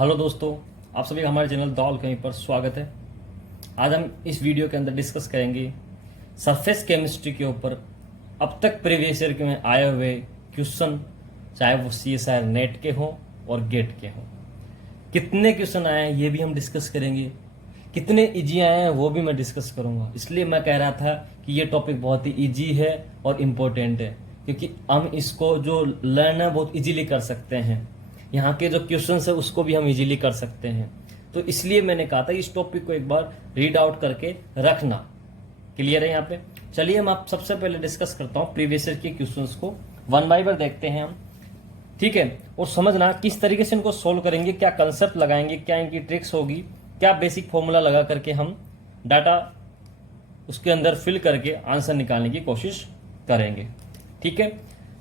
Hello दोस्तों, आप सभी का हमारे चैनल दौल कहीं पर स्वागत है। आज हम इस वीडियो के अंदर डिस्कस करेंगे सरफेस केमिस्ट्री के ऊपर अब तक प्रीवियस ईयर में आए हुए क्वेश्चन, चाहे वो CSIR नेट के हों और गेट के हों। कितने क्वेश्चन आए हैं ये भी हम डिस्कस करेंगे, कितने इजी आए हैं वो भी मैं डिस्कस करूंगा। इसलिए मैं कह रहा था कि ये टॉपिक बहुत ही इजी है और इम्पोर्टेंट है, क्योंकि हम इसको जो लर्न है बहुत इजीली कर सकते हैं। यहाँ के जो क्वेश्चंस है उसको भी हम इजीली कर सकते हैं। तो इसलिए मैंने कहा था इस टॉपिक को एक बार रीड आउट करके रखना। क्लियर है यहाँ पे? चलिए हम आप सबसे पहले डिस्कस करता हूँ प्रीवियस ईयर के क्वेश्चंस को, वन बाय वन देखते हैं हम, ठीक है। और समझना किस तरीके से इनको सोल्व करेंगे, क्या कंसेप्ट लगाएंगे, क्या इनकी ट्रिक्स होगी, क्या बेसिक फॉर्मूला लगा करके हम डाटा उसके अंदर फिल करके आंसर निकालने की कोशिश करेंगे, ठीक है।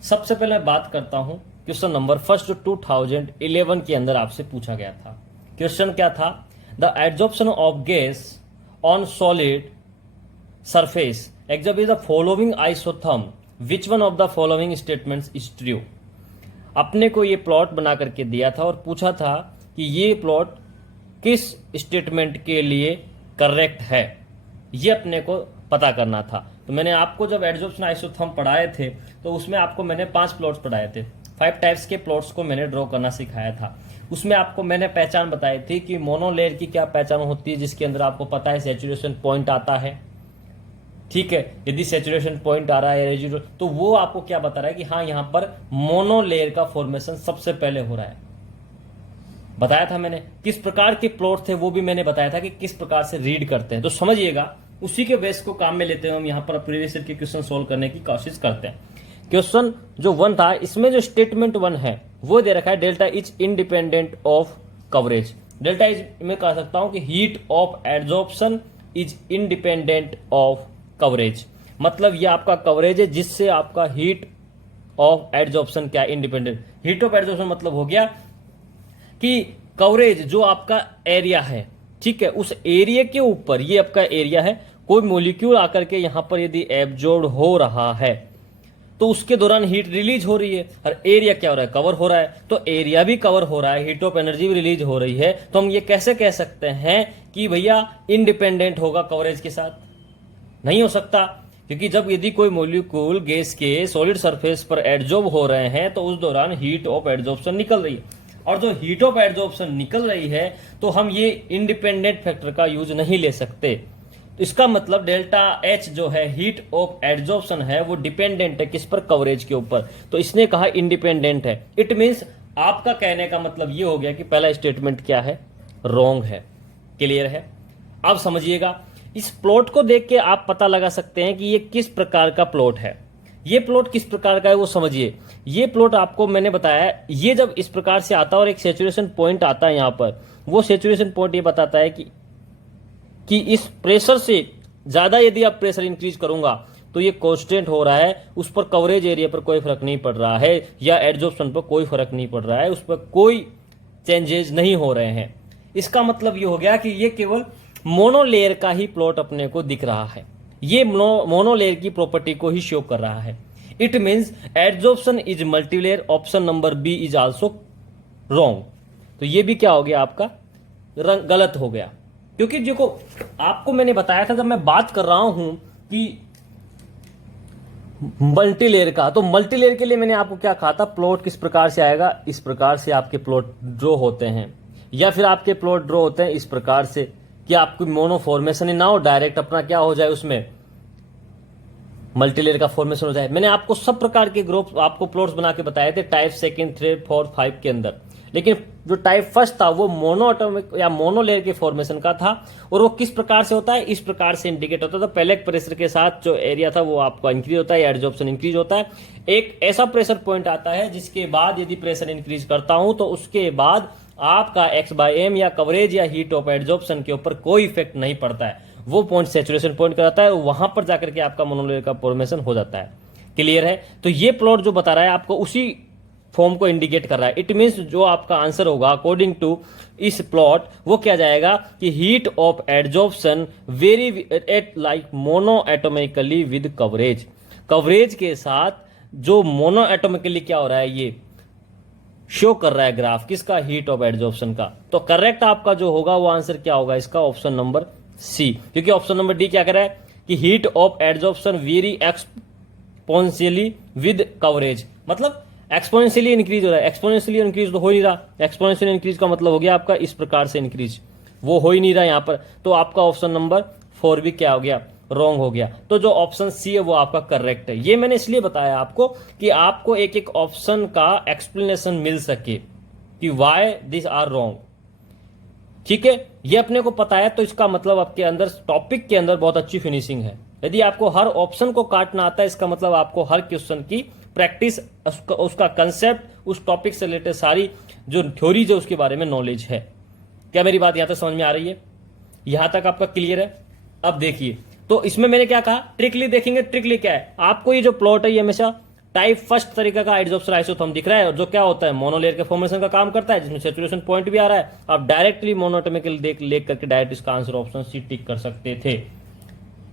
सबसे पहले मैं बात करता हूं क्वेश्चन नंबर फर्स्ट जो 2011 के अंदर आपसे पूछा गया था। क्वेश्चन क्या था? The absorption of gas on solid surface example the following isotherm, which one of the following statements is true. अपने को ये प्लॉट बना करके दिया था और पूछा था कि ये प्लॉट किस स्टेटमेंट के लिए करेक्ट है, ये अपने को पता करना था। तो मैंने आपको जब एब्जॉर्प्शन आइसोथर्म पढ़ाए थे तो उसमें आपको मैंने 5 प्लॉट्स पढ़ाए थे, 5 टाइप्स के प्लॉट्स को मैंने ड्रॉ करना सिखाया था। उसमें आपको मैंने पहचान बताई थी कि मोनोलेयर की क्या पहचान होती है, जिसके अंदर आपको पता है सैचुरेशन पॉइंट आता है, ठीक है। यदि सैचुरेशन पॉइंट आ रहा है रेजिडुअल, तो वो आपको क्या बता रहा है कि हाँ यहाँ पर मोनोलेयर का फॉर्मेशन सबसे पहले हो रहा है। बताया था मैंने किस प्रकार के प्लॉट थे, वो भी मैंने बताया था कि किस प्रकार से रीड करते हैं। तो समझिएगा, उसी के बेस को काम में लेते हैं हम यहाँ पर प्रीवियस ईयर के क्वेश्चन सोल्व करने की कोशिश करते हैं। क्वेश्चन जो 1 था, इसमें जो स्टेटमेंट 1 है वो दे रखा है delta is independent of coverage. Delta is में कह सकता हूं कि heat of absorption is independent of coverage. मतलब ये आपका कवरेज है जिससे आपका हीट ऑफ एब्जॉर्प्शन क्या इंडिपेंडेंट। हीट ऑफ एब्जॉर्प्शन मतलब हो गया कि कवरेज जो आपका एरिया है, ठीक है, उस एरिया के ऊपर, ये आपका एरिया है, कोई मॉलिक्यूल आकर के यहां पर यदि एब्जॉर्ब हो रहा है तो उसके दौरान हीट रिलीज हो रही है, और एरिया क्या हो रहा है? कवर हो रहा है। तो एरिया भी कवर हो रहा है, हीट ऑफ एनर्जी भी रिलीज हो रही है। तो हम ये कैसे कह सकते हैं कि भैया इंडिपेंडेंट होगा कवरेज के साथ? नहीं हो सकता, क्योंकि जब यदि कोई मॉलिक्यूल गैस के सॉलिड सरफेस पर एब्जॉर्ब हो रहे हैं तो उस दौरान हीट ऑफ एब्जॉर्प्शन निकल रही है, और जो हीट ऑफ एब्जॉर्प्शन निकल रही है तो हम ये इंडिपेंडेंट फैक्टर का यूज नहीं ले सकते। तो इसका मतलब डेल्टा H जो है हीट ऑफ एब्जॉर्प्शन है वो डिपेंडेंट है किस पर? कवरेज के ऊपर। तो इसने कहा इंडिपेंडेंट है। इट मींस आपका कहने का मतलब ये हो गया कि पहला स्टेटमेंट क्या है? रॉन्ग है। क्लियर है? अब समझिएगा, इस प्लॉट को देख के आप पता लगा सकते हैं कि ये किस प्रकार का प्लॉट है। ये प्लॉट किस प्रकार का है वो समझिए। ये प्लॉट आपको मैंने बताया, ये जब इस प्रकार से आता है और एक सैचुरेशन पॉइंट आता है यहां पर, वो सैचुरेशन पॉइंट ये बताता है कि इस प्रेशर से ज्यादा यदि आप प्रेशर इंक्रीज करूंगा तो ये कांस्टेंट हो रहा है, उस पर कवरेज एरिया पर कोई फर्क नहीं पड़ रहा है, या एब्जॉर्प्शन पर कोई फर्क नहीं पड़ रहा है, उस पर कोई चेंजेस नहीं हो रहे हैं। इसका मतलब ये हो गया कि ये केवल मोनोलेयर का ही प्लॉट अपने को दिख रहा है, ये मोनोलेयर की प्रॉपर्टी को ही शो कर रहा है। It means absorption is multilayer. Option number B is also wrong. तो ये भी क्या हो गया आपका? गलत हो गया, क्योंकि देखो आपको मैंने बताया था जब मैं बात कर रहा हूं कि मल्टीलेयर का, तो मल्टीलेयर के लिए मैंने आपको क्या कहा था? प्लॉट किस प्रकार से आएगा? इस प्रकार से आपके प्लॉट ड्रॉ होते हैं, या फिर आपके प्लॉट ड्रॉ होते हैं इस प्रकार से कि आपकी मोनो फॉर्मेशन ही ना हो, डायरेक्ट अपना क्या हो जाए, उसमें मल्टीलेयर का फॉर्मेशन हो जाए। मैंने आपको सब प्रकार के ग्रुप आपको प्लॉट्स बना के बताए थे टाइप 2, 3, 4, 5 के अंदर, लेकिन जो टाइप फर्स्ट था वो मोनो एटॉमिक या मोनोलेयर के फॉर्मेशन का था। और वो किस प्रकार से होता है? इस प्रकार से इंडिकेट होता था। पहले प्रेशर के साथ जो एरिया था वो आपका इंक्रीज होता है, एब्जॉर्प्शन इंक्रीज होता है। एक ऐसा प्रेशर पॉइंट आता है जिसके बाद यदि प्रेशर इंक्रीज करता हूं तो उसके बाद आपका X/M या कवरेज या हीट ऑफ एब्जॉर्प्शन के ऊपर कोई इफेक्ट नहीं पड़ता है। वो पॉइंट सैचुरेशन पॉइंट कराता है, वहां पर जाकर के आपका मोनोलेयर का फॉर्मेशन हो जाता है। क्लियर है? तो ये प्लॉट जो बता रहा है आपको उसी फॉर्म को इंडिकेट कर रहा है। इट मींस जो आपका आंसर होगा अकॉर्डिंग टू इस प्लॉट वो क्या जाएगा कि heat of absorption vary at like mono atomically with coverage. Coverage के साथ जो मोनो एटोमिकली क्या हो रहा है, ये शो कर रहा है ग्राफ किसका, हीट ऑफ एड्जॉर्प्शन का। तो करेक्ट आपका जो होगा वो आंसर क्या होगा इसका, ऑप्शन नंबर सी, क्योंकि ऑप्शन नंबर डी क्या कर रहा है कि heat of adsorption very exponentially with coverage, मतलब एक्सपोनेंशियली इंक्रीज हो रहा है। एक्सपोनेंशियली इंक्रीज तो हो नहीं रहा, एक्सपोनेंशियली इंक्रीज का मतलब हो गया आपका इस प्रकार से इंक्रीज, वो हो ही नहीं रहा यहां पर। तो आपका ऑप्शन नंबर 4 भी क्या हो गया, रॉन्ग हो गया। तो जो ऑप्शन सी है वो आपका करेक्ट है। ये मैंने इसलिए बताया आपको कि आपको एक एक ऑप्शन का एक्सप्लेनेशन मिल सके कि वाई दिस आर रॉन्ग, ठीक है। ये अपने को पता है तो इसका मतलब आपके अंदर टॉपिक के अंदर बहुत अच्छी फिनिशिंग है। यदि आपको हर ऑप्शन को काटना आता है इसका मतलब आपको हर क्वेश्चन की प्रैक्टिस, उसका कंसेप्ट, उस टॉपिक से रिलेटेड सारी जो थ्योरीज है उसके बारे में नॉलेज है। क्या मेरी बात यहां तक समझ में आ रही है, यहां तक आपका क्लियर है। अब देखिए, तो इसमें मैंने क्या कहा, ट्रिकली देखेंगे। ट्रिकली क्या है, आपको ये जो प्लॉट है ये हमेशा टाइप फर्स्ट तरीका का एड्जॉर्प्शन आइसोथर्म दिख रहा है, और जो क्या होता है मोनोलेयर के फॉर्मेशन का काम करता है, जिसमें सैचुरेशन पॉइंट भी आ रहा है। आप डायरेक्टली मोनोटोमिकल लेख करके डायरेक्ट इसका आंसर ऑप्शन सी टिक कर सकते थे,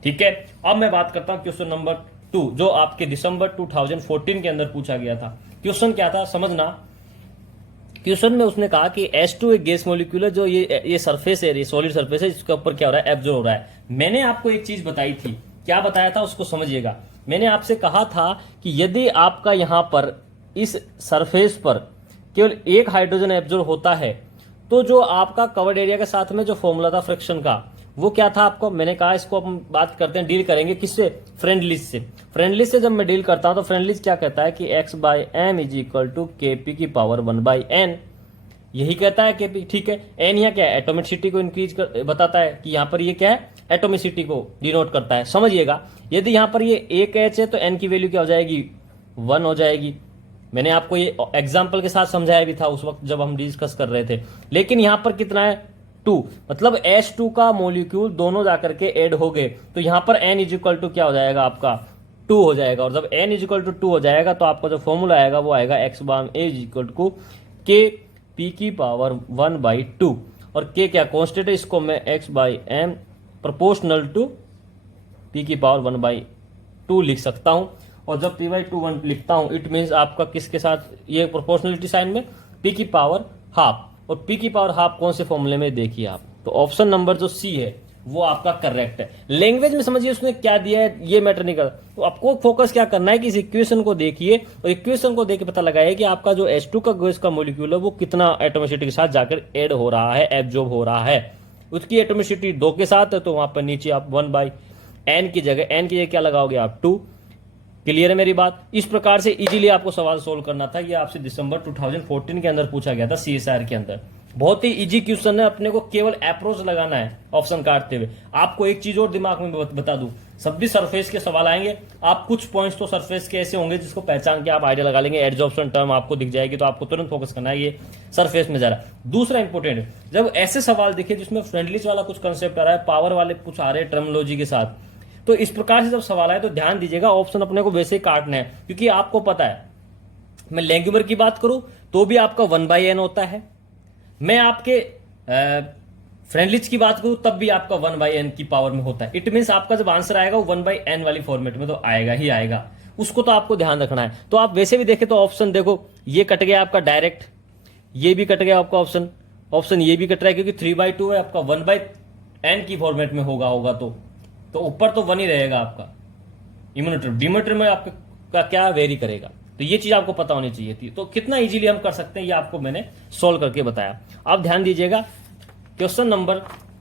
ठीक है। अब मैं बात करता हूं क्वेश्चन नंबर 2 जो आपके दिसंबर 2014 के अंदर पूछा गया था। क्वेश्चन क्या था समझना। क्वेश्चन में उसने कहा कि H2 एक गैस मॉलिक्यूल है, जो ये सरफेस है, ये सॉलिड सरफेस है, इसके ऊपर क्या हो रहा है, एब्जॉर्ब हो रहा है। मैंने आपको एक चीज बताई थी, क्या बताया था उसको समझिएगा। मैंने आपसे कहा था कि यदि आपका यहां पर इस सरफेस पर केवल एक हाइड्रोजन एब्जॉर्ब होता है तो जो आपका कवर्ड एरिया के साथ में जो फॉर्मूला था फ्रिक्शन का वो क्या था आपको, मैंने कहा इसको हम बात करते हैं, डील करेंगे किससे, फ्रेंडलिज से। फ्रेंडलिज से जब मैं डील करता हूं तो फ्रेंडलिज क्या कहता है कि x/m is equal to kp की पावर 1/n, यही कहता है kp, ठीक है। n यहाँ क्या है, एटोमिसिटी को इंक्रीज कर बताता है कि यहाँ पर ये क्या है, एटोमिसिटी को डिनोट करता है। समझिएगा, यदि यहाँ पर ये 1h है तो n की वैल्यू क्या हो जाएगी, 1 हो जाएगी। मैंने आपको ये एग्जाम्पल के साथ समझाया भी था उस वक्त जब हम डिस्कस कर रहे थे। लेकिन यहां पर कितना है, 2, मतलब H2 का मॉलिक्यूल दोनों जाकर के ऐड हो गए तो यहां पर n इज इक्वल टू क्या हो जाएगा आपका, 2 हो जाएगा। और जब n इज इक्वल टू 2 हो जाएगा तो आपका जो फॉर्मूला आएगा वो आएगा x/a is equal to kp की पावर 1/2, और k क्या कॉन्स्टेंट है, इसको मैं x/m प्रोपोर्शनल टू p की पावर 1/2 लिख सकता हूं। और जब p/2 1 लिखता हूं इट मीन्स आपका किसके साथ, ये प्रोपोर्शनलिटी साइन में p की पावर हाफ, और p की पावर हाफ कौन से फॉर्मूले में देखिए आप, तो ऑप्शन नंबर जो सी है वो आपका करेक्ट है। लैंग्वेज में समझिए उसने क्या दिया है ये मैटर नहीं करता, तो आपको फोकस क्या करना है कि इस इक्वेशन को देखिए और इक्वेशन को देख के पता लगाइए कि आपका जो H2 का गैस का मॉलिक्यूल है वो कितना एटोमिसिटी के साथ जाकर ऐड हो रहा है, एब्जॉर्ब हो रहा है। उसकी एटोमिसिटी 2 के साथ है तो वहां पर नीचे आप 1/n की जगह क्या लगाओगे आप, 2। क्लियर है मेरी बात। इस प्रकार से इजीली आपको सवाल सोल्व करना था। ये आपसे दिसंबर 2014 के अंदर पूछा गया था CSIR के अंदर। बहुत ही इजी क्वेश्चन है, अपने को केवल अप्रोच लगाना है ऑप्शन काटते हुए। आपको एक चीज और दिमाग में बता दूं, सब भी सरफेस के सवाल आएंगे, आप कुछ पॉइंट्स तो सरफेस के ऐसे होंगे जिसको पहचान के आप आइडिया लगा लेंगे, एड्जॉर्प्शन टर्म आपको दिख जाएगी तो आपको तुरंत फोकस करना है ये सरफेस में जा रहा है। दूसरा इंपोर्टेंट है, जब ऐसे सवाल दिखे जिसमें फ्रेंडलीज वाला कुछ कंसेप्ट आ रहा है, पावर वाले कुछ आ रहे हैं टर्मिनोलॉजी के साथ, तो इस प्रकार से जब सवाल आए तो ध्यान दीजिएगा, ऑप्शन अपने को वैसे ही काटना है। क्योंकि आपको पता है मैं लैंग्यूमर की बात करूं तो भी आपका 1/n होता है, मैं आपके फ्रेंडलिज की बात करूं तब भी आपका 1/n की पावर में होता है। इट मीन्स आपका जब आंसर आएगा वो 1/n वाली फॉर्मेट में तो आएगा ही आएगा, उसको तो आपको ध्यान रखना है। तो आप वैसे भी देखें तो ऑप्शन देखो, ये कट गया आपका डायरेक्ट, ये भी कट गया आपका ऑप्शन ये भी कट रहा है क्योंकि 3/2 है आपका, 1/n की फॉर्मेट में होगा तो ऊपर तो 1 ही रहेगा आपका। इम्यूनेटर डिमीटर में आपका क्या वेरी करेगा, तो ये चीज आपको पता होनी चाहिए थी। तो कितना इजीली हम कर सकते हैं ये आपको मैंने सॉल्व करके बताया। आप ध्यान दीजिएगा, क्वेश्चन नंबर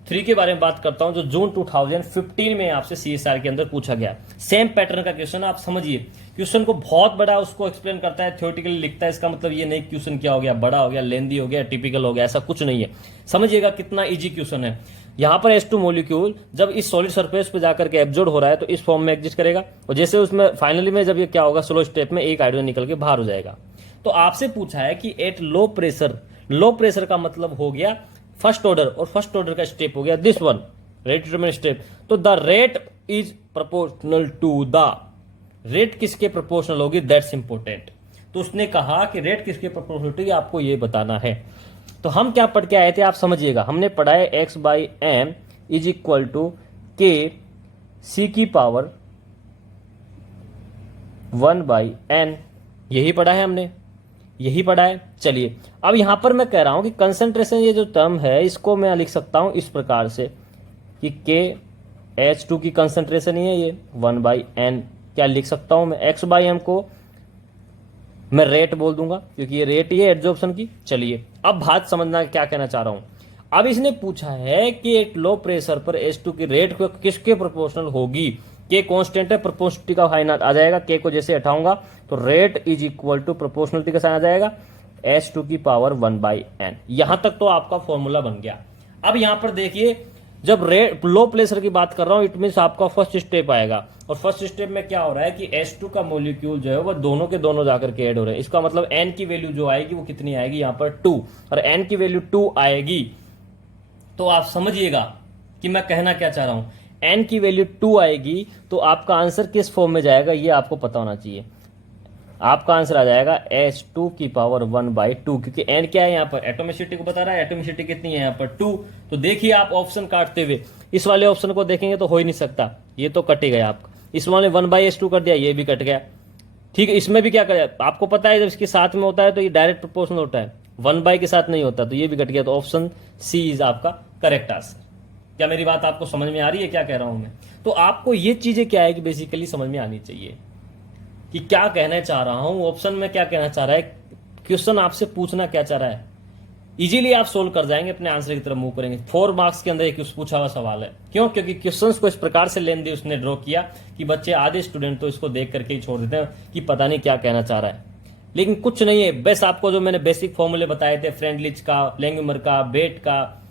3 के बारे में बात करता हूं जो जून 2015 में आपसे CSIR के अंदर पूछा गया। सेम पैटर्न का क्वेश्चन, आप समझिए क्वेश्चन को बहुत बड़ा उसको एक्सप्लेन करता है, थ्योरेटिकली लिखता है, इसका मतलब ये नहीं क्वेश्चन क्या हो गया, बड़ा हो गया, लेंदी हो गया, टिपिकल हो गया, ऐसा कुछ नहीं है। समझिएगा कितना इजी क्वेश्चन है। यहां पर H2 मॉलिक्यूल जब इस सॉलिड सरफेस पे जाकर के एब्जॉर्ब हो रहा है तो इस फॉर्म में एग्जिस्ट करेगा, और जैसे उसमें फाइनली में जब ये क्या होगा, स्लो स्टेप में एक हाइड्रोजन निकल के बाहर हो जाएगा। तो आपसे पूछा है कि एट लो प्रेशर का मतलब हो गया फर्स्ट ऑर्डर, और फर्स्ट ऑर्डर का स्टेप हो गया this one, rate determinant step. तो the rate is proportional to the, rate किसके प्रोपोर्शनल होगी, दैट्स इंपॉर्टेंट। तो उसने कहा कि रेट किसके प्रोपोर्शनल आपको ये बताना है। तो हम क्या पढ़ के आए थे आप समझिएगा, हमने पढ़ा है x/m is equal to kc की पावर 1/n, यही पढ़ा है हमने। यही पढ़ा है। चलिए अब यहां पर मैं कह रहा हूं कि कंसंट्रेशन, ये जो टर्म है इसको मैं लिख सकता हूं इस प्रकार से कि KH2 की कंसंट्रेशन ही है ये 1/n। क्या लिख सकता हूं मैं, x/m को मैं रेट बोल दूंगा क्योंकि ये रेट ही है एड्जॉर्प्शन की। चलिए अब बात समझना क्या कहना चाह रहा हूं। अब इसने पूछा है कि एक लो प्रेशर पर H2 की रेट को किसके प्रोपोर्शनल होगी। के कांस्टेंट है, प्रोपोर्शनलिटी का साइन आ जाएगा, के को जैसे हटाऊंगा तो rate is equal to proportionality का साइन आ जाएगा H2 की पावर 1/n। यहां तक तो आपका फॉर्मूला बन गया। अब यहां पर देखिए, जब रेट लो प्रेशर की बात कर रहा हूं इट मीन आपका फर्स्ट स्टेप आएगा, और फर्स्ट स्टेप में क्या हो रहा है कि H2 का मॉलिक्यूल जो है वो दोनों के दोनों जाकर के ऐड हो रहे हैं। इसका मतलब n की वैल्यू जो आएगी वो कितनी आएगी, यहां पर 2, और n की वैल्यू 2 आएगी तो आप समझिएगा कि मैं कहना क्या चाह रहा हूं। n की वैल्यू 2 आएगी तो आपका आंसर किस फॉर्म में जाएगा ये आपको पता होना चाहिए। आपका आंसर आ जाएगा H2 की पावर 1/2, क्योंकि n क्या है यहाँ पर, एटोमिसिटी को बता रहा है। एटोमिसिटी कितनी है यहाँ पर 2। तो देखिए आप ऑप्शन काटते हुए इस वाले ऑप्शन को देखेंगे तो हो ही नहीं सकता, ये तो कट ही गया आपका। इस वाले 1/H2 कर दिया, ये भी कट गया। ठीक है, इसमें भी क्या करें, आपको पता है जब इसके साथ में होता है तो ये डायरेक्ट प्रोपोर्शनल होता है, 1/, के साथ नहीं होता, तो ये भी कट गया। तो ऑप्शन सी इज आपका करेक्ट आंसर। क्या मेरी बात आपको समझ में आ रही है क्या कह रहा हूं मैं? तो आपको ये चीजें क्या है कि बेसिकली समझ में आनी चाहिए कि क्या कहना चाह रहा हूं, ऑप्शन में क्या कहना चाह रहा है, क्वेश्चन आपसे पूछना क्या चाह रहा है। इजीली आप सोल्व कर जाएंगे, अपने आंसर की तरफ मूव करेंगे। 4 मार्क्स के अंदर एक पूछा हुआ सवाल है। क्यों? क्योंकि क्वेश्चंस को इस प्रकार से लेन दे उसने ड्रॉ किया कि बच्चे आधे स्टूडेंट तो इसको देख करके ही छोड़ देते हैं कि पता नहीं क्या कहना चाह रहा है। लेकिन कुछ नहीं है, बस आपको जो मैंने बेसिक फॉर्मूले बताए थे, फ्रेंडलिच का, लैंगम्यूर का, बेट का,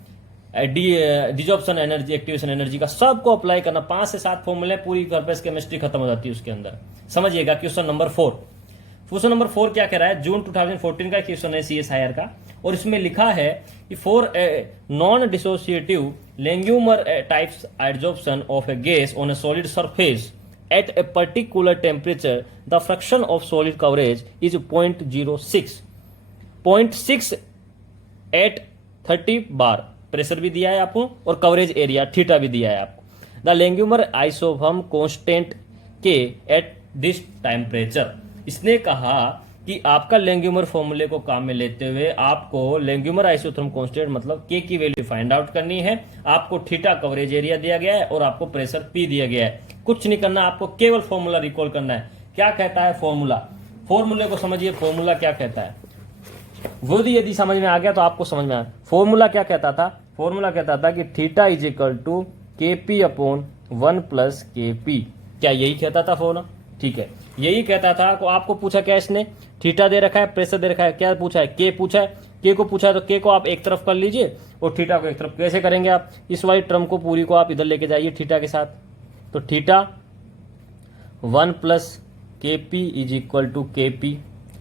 डिजॉर्प्शन एनर्जी, एक्टिवेशन एनर्जी का, सबको अप्लाई करना। 5 से 7 फॉर्मूले, पूरी सरफेस केमिस्ट्री खत्म हो जाती है उसके अंदर। समझिएगा। क्वेश्चन नंबर 4, क्वेश्चन नंबर 4 क्या कह रहा है, जून 2014 का क्वेश्चन है CSIR का, और इसमें लिखा है कि for non dissociative Langmuir types adsorption of a gas on a solid surface at a particular temperature the fraction of solid coverage is 0.06 at 30 bar। Pressure भी दिया है आपको और कवरेज एरिया थीटा भी दिया है आपको। द लैंगम्यूर आइसोथर्म कांस्टेंट के एट दिस टेम्परेचर। इसने कहा कि आपका लैंगम्यूर फॉर्मूले को काम में लेते हुए आपको लैंगम्यूर आइसोथर्म कांस्टेंट मतलब के की वैल्यू फाइंड आउट करनी है। आपको थीटा कवरेज एरिया दिया गया है और आपको प्रेशर पी दिया गया है। कुछ नहीं करना, आपको केवल फॉर्मूला रिकॉल करना है। क्या कहता है फॉर्मूला, फॉर्मूले को समझिए। फॉर्मूला क्या कहता है वो यदि समझ में आ गया तो आपको समझ में आया। फॉर्मूला क्या कहता था, फॉर्मूला कहता था कि theta is equal to KP upon 1 plus KP। क्या यही कहता था फॉर्मूला? ठीक है, यही कहता था। तो आपको पूछा क्या इसने, थीटा दे रखा है, प्रेशर दे रखा है, क्या पूछा है, के पूछा है। के को पूछा है तो के को आप एक तरफ कर लीजिए और थीटा को एक तरफ। कैसे करेंगे आप, इस वाली टर्म को पूरी को आप इधर लेके जाइए थीटा के साथ, तो theta 1 plus KP is equal to KP।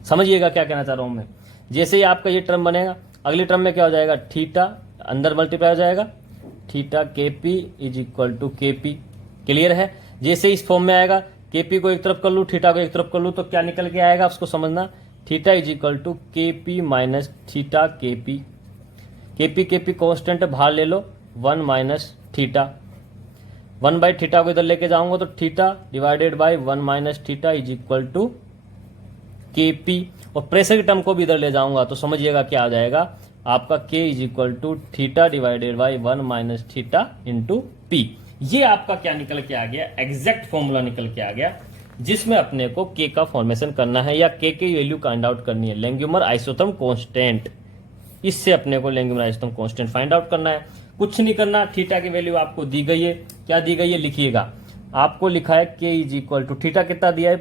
समझिएगा क्या कहना चाह रहा हूं मैं। जैसे ही आपका ये टर्म बनेगा, अगली टर्म में क्या हो जाएगा, थीटा अंदर मल्टीप्लाई हो जाएगा, theta KP is equal to KP। Clear है? जैसे इस फॉर्म में आएगा, KP को एक तरफ कर लूँ, थीटा को एक तरफ कर लूँ, तो क्या निकल के आएगा उसको समझना। Theta is equal to KP minus theta KP। KP constant बाहर ले लो, 1 माइनस थीटा। 1/थीटा को इधर लेके जाऊंगा तो theta divided by 1 minus theta is equal to KP। और प्रेशर की टर्म को भी इधर ले जाऊंगा तो समझिएगा क्या आ जाएगा आपका, K is equal to theta divided by 1 minus theta into P। ये आपका क्या निकल के आ गया, एग्जैक्ट फॉर्मूला निकल के आ गया, जिसमें अपने को K का फॉर्मेशन करना है या K की वैल्यू फाइंड आउट करनी है, लैंगम्यूर आइसोथर्म कांस्टेंट। इससे अपने को लैंगम्यूर आइसोथर्म कांस्टेंट फाइंड आउट करना है। कुछ नहीं करना, थीटा की वैल्यू आपको दी गई है। क्या दी गई है लिखिएगा, आपको लिखा है K is equal to, theta कितना दिया है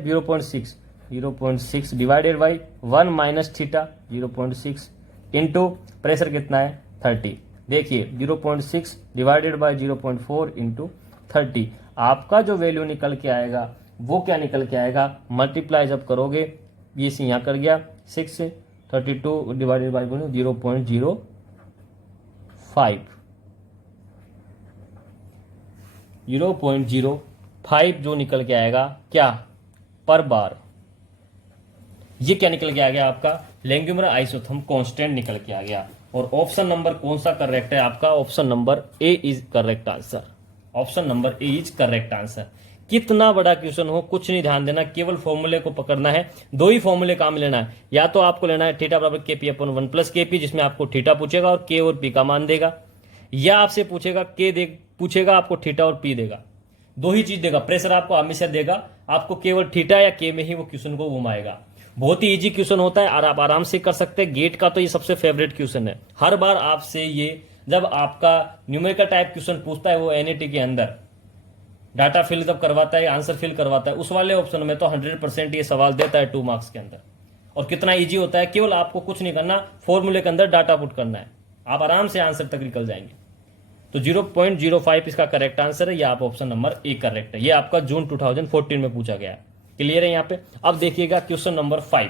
0.6 divided by 1 minus theta 0.6 into pressure कितना है 30। देखिए 0.6 डिवाइडेड बाई 0.4 इंटू 30। आपका जो वैल्यू निकल के आएगा वो क्या निकल के आएगा, मल्टीप्लाई जब करोगे, ये से यहाँ कर गया 6 32 डिवाइडेड बाई 0.05 जो निकल के आएगा क्या पर बार। ये क्या निकल के आ गया आपका, लैंगम्यूर आइसोथर्म कांस्टेंट निकल के आ गया। और ऑप्शन नंबर कौन सा करेक्ट है आपका, option number A is correct answer. Option number A is correct answer. कितना बड़ा क्वेश्चन हो कुछ नहीं ध्यान देना, केवल फॉर्मूले को पकड़ना है। दो ही फॉर्मूले काम लेना है, या तो आपको लेना है थीटा बराबर के पी अपन 1 प्लस के पी, जिसमें आपको थीटा पूछेगा और के और पी का मान देगा, या आपसे पूछेगा पूछेगा आपको थीटा और पी देगा। दो ही चीज देगा, प्रेशर आपको हमेशा देगा, आपको केवल थीटा या के में ही वो क्वेश्चन को घुमाएगा। बहुत ही इजी क्वेश्चन होता है और आप आराम से कर सकते हैं। गेट का तो ये सबसे फेवरेट क्वेश्चन है। हर बार आपसे ये जब आपका न्यूमेरिकल टाइप क्वेश्चन पूछता है वो एनईटी के अंदर डाटा फिल जब करवाता है, आंसर फिल करवाता है, उस वाले ऑप्शन में तो 100% ये सवाल देता है 2 मार्क्स के अंदर। और कितना इजी होता है, केवल आपको कुछ नहीं करना, फॉर्मूले के अंदर डाटा पुट करना है, आप आराम से आंसर तक निकल जाएंगे। तो 0.05 इसका करेक्ट आंसर है, या आप ऑप्शन नंबर ए करेक्ट है। ये आपका जून 2014 में पूछा गया है। क्लियर है यहाँ पे। अब देखिएगा क्वेश्चन नंबर 5।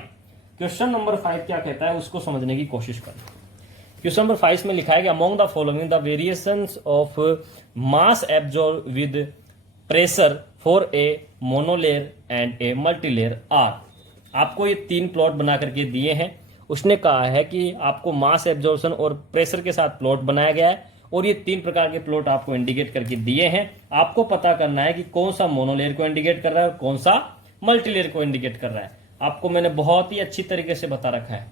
क्वेश्चन नंबर 5 क्या कहता है उसको समझने की कोशिश करें। क्वेश्चन नंबर 5 में लिखा है कि among the following the variations of mass absorb with pressure for a monolayer and a multilayer are. आपको ये 3 प्लॉट बना करके दिए हैं। उसने कहा है कि आपको मास एब्जॉर्प्शन और प्रेशर के साथ प्लॉट बनाया गया है और ये 3 प्रकार के प्लॉट आपको इंडिकेट करके दिए हैं। आपको पता करना है कि कौन सा मोनोलेयर को इंडिकेट कर रहा है और कौन सा मल्टीलेयर को इंडिकेट कर रहा है। आपको मैंने बहुत ही अच्छी तरीके से बता रखा है।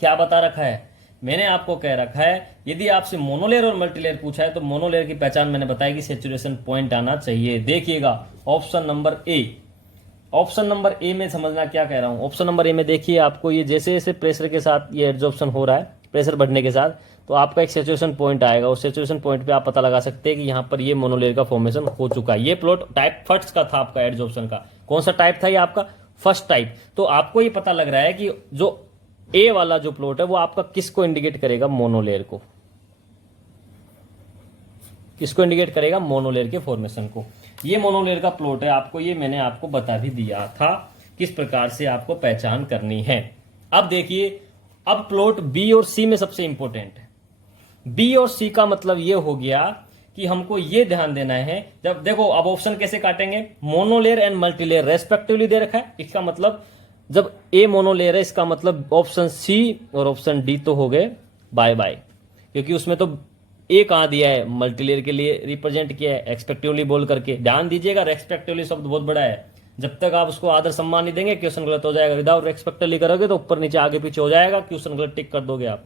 क्या बता रखा है? मैंने आपको कह रखा है यदि आपसे मोनोलेयर और मल्टीलेयर पूछा है तो मोनोलेयर की पहचान मैंने बताई कि सैचुरेशन पॉइंट आना चाहिए। देखिएगा option number A. Option number A में समझना क्या कह रहा हूं। ऑप्शन नंबर ए में देखिए आपको ये जैसे जैसे प्रेशर के साथ ये एब्जॉर्प्शन हो रहा है, प्रेशर बढ़ने के साथ, तो आपका एक सैचुरेशन पॉइंट आएगा। उस सैचुरेशन पॉइंट पे आप पता लगा सकते हैं कि यहाँ पर ये मोनोलेयर का फॉर्मेशन हो चुका है। ये प्लॉट टाइप फर्स्ट का था आपका एब्जॉर्प्शन का। कौन सा टाइप था ये आपका? First type. तो आपको ये पता लग रहा है कि जो ए वाला जो प्लॉट है वो आपका किसको इंडिकेट करेगा? मोनोलेयर को। किसको इंडिकेट करेगा? मोनोलेयर के फॉर्मेशन को। ये मोनोलेयर का प्लॉट है। आपको ये मैंने आपको बता भी दिया था किस प्रकार से आपको पहचान करनी है। अब देखिए, अब प्लॉट बी और सी में सबसे इंपॉर्टेंट है। बी और सी का मतलब ये हो गया कि हमको ये ध्यान देना है। जब देखो अब ऑप्शन कैसे काटेंगे, मोनोलेयर एंड मल्टीलेयर रेस्पेक्टिवली दे रखा है। इसका मतलब जब ए मोनोलेयर है इसका मतलब ऑप्शन सी और ऑप्शन डी तो हो गए बाय बाय, क्योंकि उसमें तो ए कहां दिया है, मल्टीलेयर के लिए रिप्रेजेंट किया है एक्सपेक्टिवली बोल करके। ध्यान दीजिएगा, रेस्पेक्टिवली शब्द बहुत बड़ा है। जब तक आप उसको आदर सम्मान नहीं देंगे क्वेश्चन गलत हो जाएगा। विदाउट रेस्पेक्टिवली करोगे तो ऊपर नीचे आगे पीछे हो जाएगा, क्वेश्चन गलत टिक कर दोगे आप।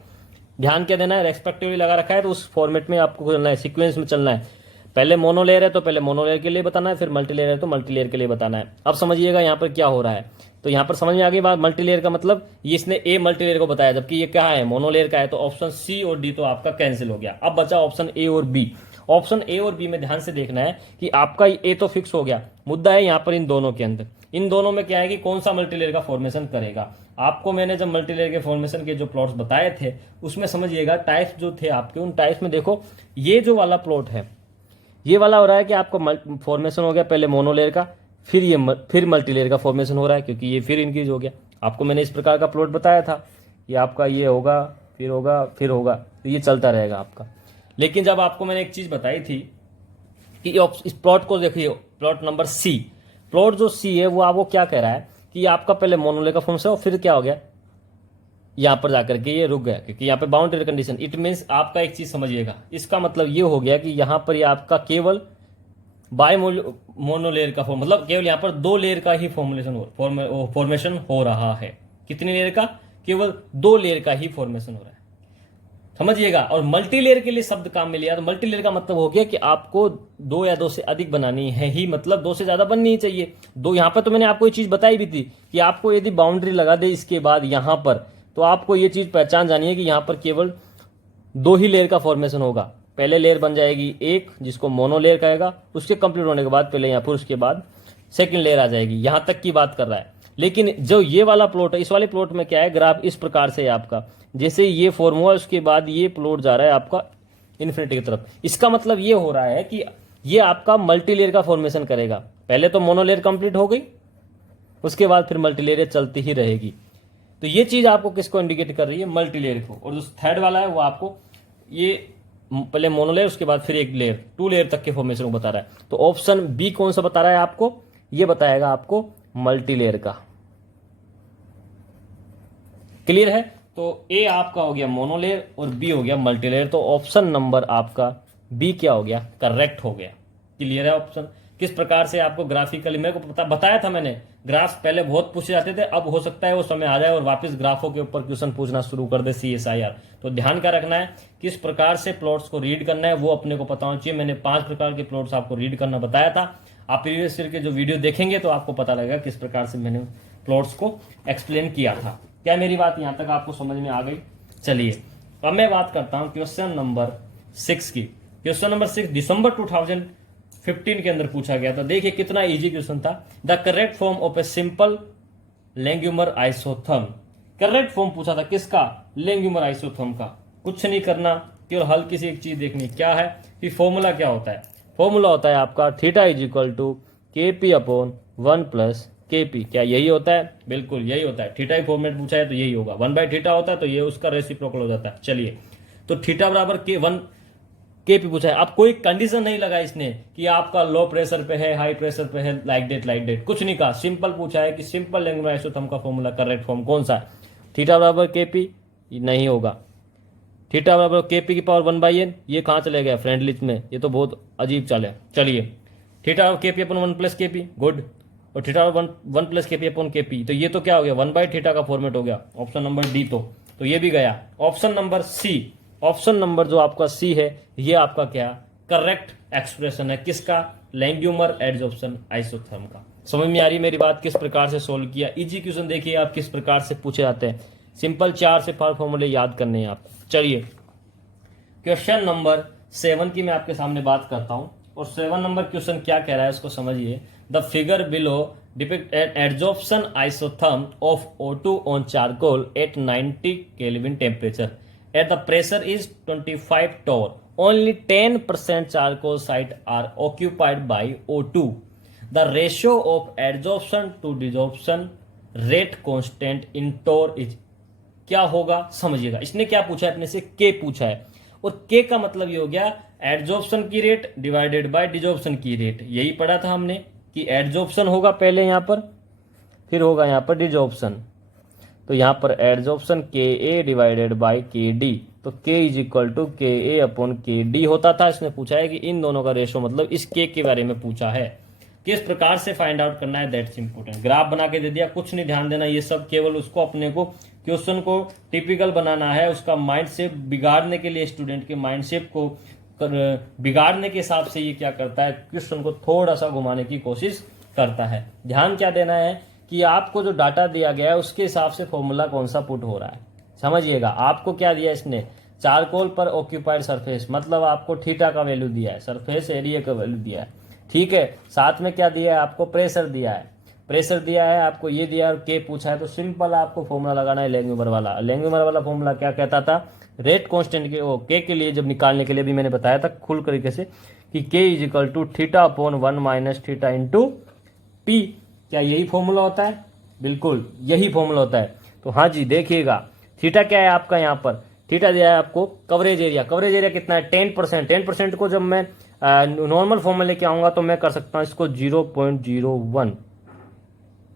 ध्यान क्या देना है, रेस्पेक्टिवली लगा रखा है तो उस फॉर्मेट में आपको चलना है, सीक्वेंस में चलना है। पहले मोनोलेयर है तो पहले मोनोलेयर के लिए बताना है, फिर मल्टीलेयर है तो मल्टीलेयर के लिए बताना है। अब समझिएगा यहाँ पर क्या हो रहा है। तो यहाँ पर समझ में आ गई बात। मल्टीलेयर का मतलब ये इसने ए मल्टीलेयर को बताया, जबकि ये क्या है, मोनोलेयर का है। तो ऑप्शन सी और डी तो आपका कैंसिल हो गया। अब बचा ऑप्शन ए और बी। ऑप्शन ए और बी में ध्यान से देखना है कि आपका ए तो फिक्स हो गया, मुद्दा है यहाँ पर इन दोनों के अंदर। इन दोनों में क्या है कि कौन सा मल्टीलेयर का फॉर्मेशन करेगा। आपको मैंने जब मल्टीलेयर के फॉर्मेशन के जो प्लॉट्स बताए थे उसमें समझिएगा टाइप्स जो थे आपके, उन टाइप्स में देखो ये जो वाला प्लॉट है ये वाला हो रहा है कि आपका फॉर्मेशन हो गया पहले मोनोलेयर का, फिर मल्टीलेयर का फॉर्मेशन हो रहा है, क्योंकि ये फिर इंक्रीज हो गया। आपको मैंने इस प्रकार का प्लॉट बताया था कि आपका ये होगा फिर होगा फिर होगा, तो ये चलता रहेगा आपका। लेकिन जब आपको मैंने एक चीज बताई थी कि इस प्लॉट को देखिए, प्लॉट नंबर सी, प्लॉट जो सी है वो आपको क्या कह रहा है कि आपका पहले मोनोलेयर का फॉर्मेशन और फिर क्या हो गया, यहां पर जाकर के ये रुक गया, क्योंकि यहाँ पे बाउंड्री कंडीशन। इट मीन्स आपका एक चीज समझिएगा, इसका मतलब ये हो गया कि यहां पर ये आपका केवल बाय मोनोलेयर का फॉर्म, मतलब केवल यहाँ पर 2 लेयर का ही फॉर्मेशन हो रहा है। कितनी लेयर का? केवल 2 लेयर का ही फॉर्मेशन हो रहा है, समझिएगा। और मल्टीलेयर के लिए शब्द काम में लिया तो मल्टीलेयर का मतलब हो गया कि आपको 2 या 2 से अधिक बनानी है ही, मतलब 2 से ज्यादा बननी ही चाहिए। 2 यहाँ पर तो मैंने आपको ये चीज बताई भी थी कि आपको यदि बाउंड्री लगा दे इसके बाद यहां पर, तो आपको ये चीज पहचान जानी है कि यहां पर केवल 2 ही लेयर का फॉर्मेशन होगा। पहले लेयर बन जाएगी एक, जिसको मोनोलेयर कहेगा, उसके कंप्लीट होने के बाद पहले यहाँ पर, उसके बाद सेकंड लेयर आ जाएगी। यहां तक की बात कर रहा है। लेकिन जो ये वाला प्लॉट है, इस वाले प्लॉट में क्या है, ग्राफ इस प्रकार से है आपका, जैसे ये फॉर्म हुआ उसके बाद ये प्लॉट जा रहा है आपका इन्फिनिटी की तरफ। इसका मतलब ये हो रहा है कि ये आपका मल्टीलेयर का फॉर्मेशन करेगा। पहले तो मोनोलेयर कंप्लीट हो गई, उसके बाद फिर मल्टीलेयर चलती ही रहेगी। तो ये चीज आपको किसको इंडिकेट कर रही है? मल्टीलेयर को। और जो थर्ड वाला है वो आपको ये पहले मोनोलेयर उसके बाद फिर एक लेयर, 2 लेयर तक के फॉर्मेशन को बता रहा है। तो ऑप्शन बी कौन सा बता रहा है आपको? ये बताएगा आपको मल्टीलेयर का। क्लियर है? तो ए आपका हो गया मोनोलेयर और बी हो गया मल्टीलेयर। तो ऑप्शन नंबर आपका बी क्या हो गया? करेक्ट हो गया। क्लियर है ऑप्शन? किस प्रकार से आपको ग्राफिकली, मेरे को बताया था मैंने, ग्राफ पहले बहुत पूछे जाते थे, अब हो सकता है वो समय आ जाए और वापस ग्राफों के ऊपर क्वेश्चन पूछना शुरू कर दे CSIR। तो ध्यान क्या रखना है, किस प्रकार से प्लॉट्स को रीड करना है वो अपने को पता होना चाहिए। मैंने 5 प्रकार के प्लॉट्स आपको रीड करना बताया था। आप प्रीवियस ईयर के जो वीडियो देखेंगे तो आपको पता लगेगा किस प्रकार से मैंने प्लॉट्स को एक्सप्लेन किया था। क्या मेरी बात यहां तक आपको समझ में आ गई? चलिए अब मैं बात करता हूं क्वेश्चन नंबर 6 की। क्वेश्चन नंबर 6 दिसंबर 2015 के अंदर पूछा गया था। देखिए कितना इजी क्वेश्चन था। The correct form of a simple Langmuir isotherm. Correct form पूछा था किसका? लेंग्यूमर आइसोथर्म का। कुछ नहीं करना, केवल हल्की सी एक चीज देखनी, क्या है कि फॉर्मूला क्या होता है। फॉर्मूला होता है आपका theta is equal to KP/1 plus KP। क्या यही होता है? बिल्कुल यही होता है। थीटा ही फॉर्मेट पूछा है तो यही होगा। 1/θ होता है तो ये उसका रेसिप्रोकल हो जाता है। चलिए तो थीटा बराबर KP पूछा है। अब कोई कंडीशन नहीं लगा इसने कि आपका लो प्रेशर पे है, हाई प्रेशर पे है, लाइक डेट कुछ नहीं कहा। सिंपल पूछा है कि सिंपल लेंग्यूमर आइसोथर्म का फॉर्मूला करेक्ट फॉर्म कौन सा है? थीटा बराबर KP नहीं होगा। थीटा बराबर KP की पावर 1/n, ये कहाँ चले गया फ्रेंडली में? ये तो बहुत अजीब चाल है। चलिए थीटा बराबर KP/1 प्लस KP, गुड। और थीटा बराबर 1 प्लस KP/KP, तो ये तो क्या हो गया? 1/θ का फॉर्मेट हो गया। ऑप्शन नंबर डी तो ये भी गया। Option number C, option number जो आपका सी है, ये आपका क्या करेक्ट एक्सप्रेशन है किसका? लेंग्यूमर एडजॉर्प्शन आइसोथर्म का। समझ में आ रही मेरी बात? किस प्रकार से सोल्व किया। इजी क्वेश्चन देखिए आप किस प्रकार से पूछे जाते हैं। सिंपल 4 से 5 फॉर्मूले याद करने हैं आप। चलिए क्वेश्चन नंबर 7 की मैं आपके सामने बात करता हूं और 7 नंबर क्वेश्चन क्या कह रहा है उसको समझिए। The figure below depict an adsorption isotherm of O2 on charcoal at 90 kelvin temperature at the pressure is 25 torr. Only 10% charcoal site are occupied by O2. The ratio of adsorption to desorption rate constant in torr is क्या होगा समझिएगा। इसने क्या पूछा है अपने से? K पूछा है और K का मतलब ये हो गया एडजॉर्प्शन की रेट डिवाइडेड बाय डिजॉर्प्शन की रेट। यही पढ़ा था हमने कि एडजॉर्प्शन होगा पहले यहां पर, फिर होगा यहां पर डिजॉर्प्शन। तो यहां पर adsorption KA divided by KD, तो K is equal to KA/KD होता था। इसने पूछा है कि इन दोनों का रेशो, मतलब इस K के बारे में पूछा है। किस प्रकार से फाइंड आउट करना है, दैट्स इंपॉर्टेंट। ग्राफ बना के दे दिया, कुछ नहीं ध्यान देना, ये सब केवल उसको अपने को क्वेश्चन को टिपिकल बनाना है। उसका माइंड सेप बिगाड़ने के लिए, स्टूडेंट के माइंड सेप को बिगाड़ने के हिसाब से ये क्या करता है, क्वेश्चन को थोड़ा सा घुमाने की कोशिश करता है। ध्यान क्या देना है कि आपको जो डाटा दिया गया है उसके हिसाब से फॉर्मूला कौन सा पुट हो रहा है, समझिएगा। आपको क्या दिया इसने? चारकोल पर ऑक्यूपाइड सरफेस, मतलब आपको थीटा का वैल्यू दिया है, सरफेस एरिया का वैल्यू दिया है, ठीक है। साथ में क्या दिया है आपको? प्रेशर दिया है, प्रेशर दिया है आपको, ये दिया है और K पूछा है। तो सिंपल आपको फॉर्मूला लगाना है लेंग्यूमर वाला। लेंग्यूमर वाला फॉर्मूला क्या कहता था? रेट कांस्टेंट के K के लिए जब निकालने के लिए भी मैंने बताया था खुल तरीके से कि K इज इक्वल टू θ/1 माइनस θ इंटू P। क्या यही फॉर्मूला होता है? बिल्कुल यही फॉर्मूला होता है। तो हाँ जी देखिएगा, थीटा क्या है आपका? यहाँ पर थीटा दिया है आपको कवरेज एरिया। कवरेज एरिया कितना है? 10%। 10% को जब मैं नॉर्मल फॉर्म में लेके आऊंगा तो मैं कर सकता हूं इसको 0.01,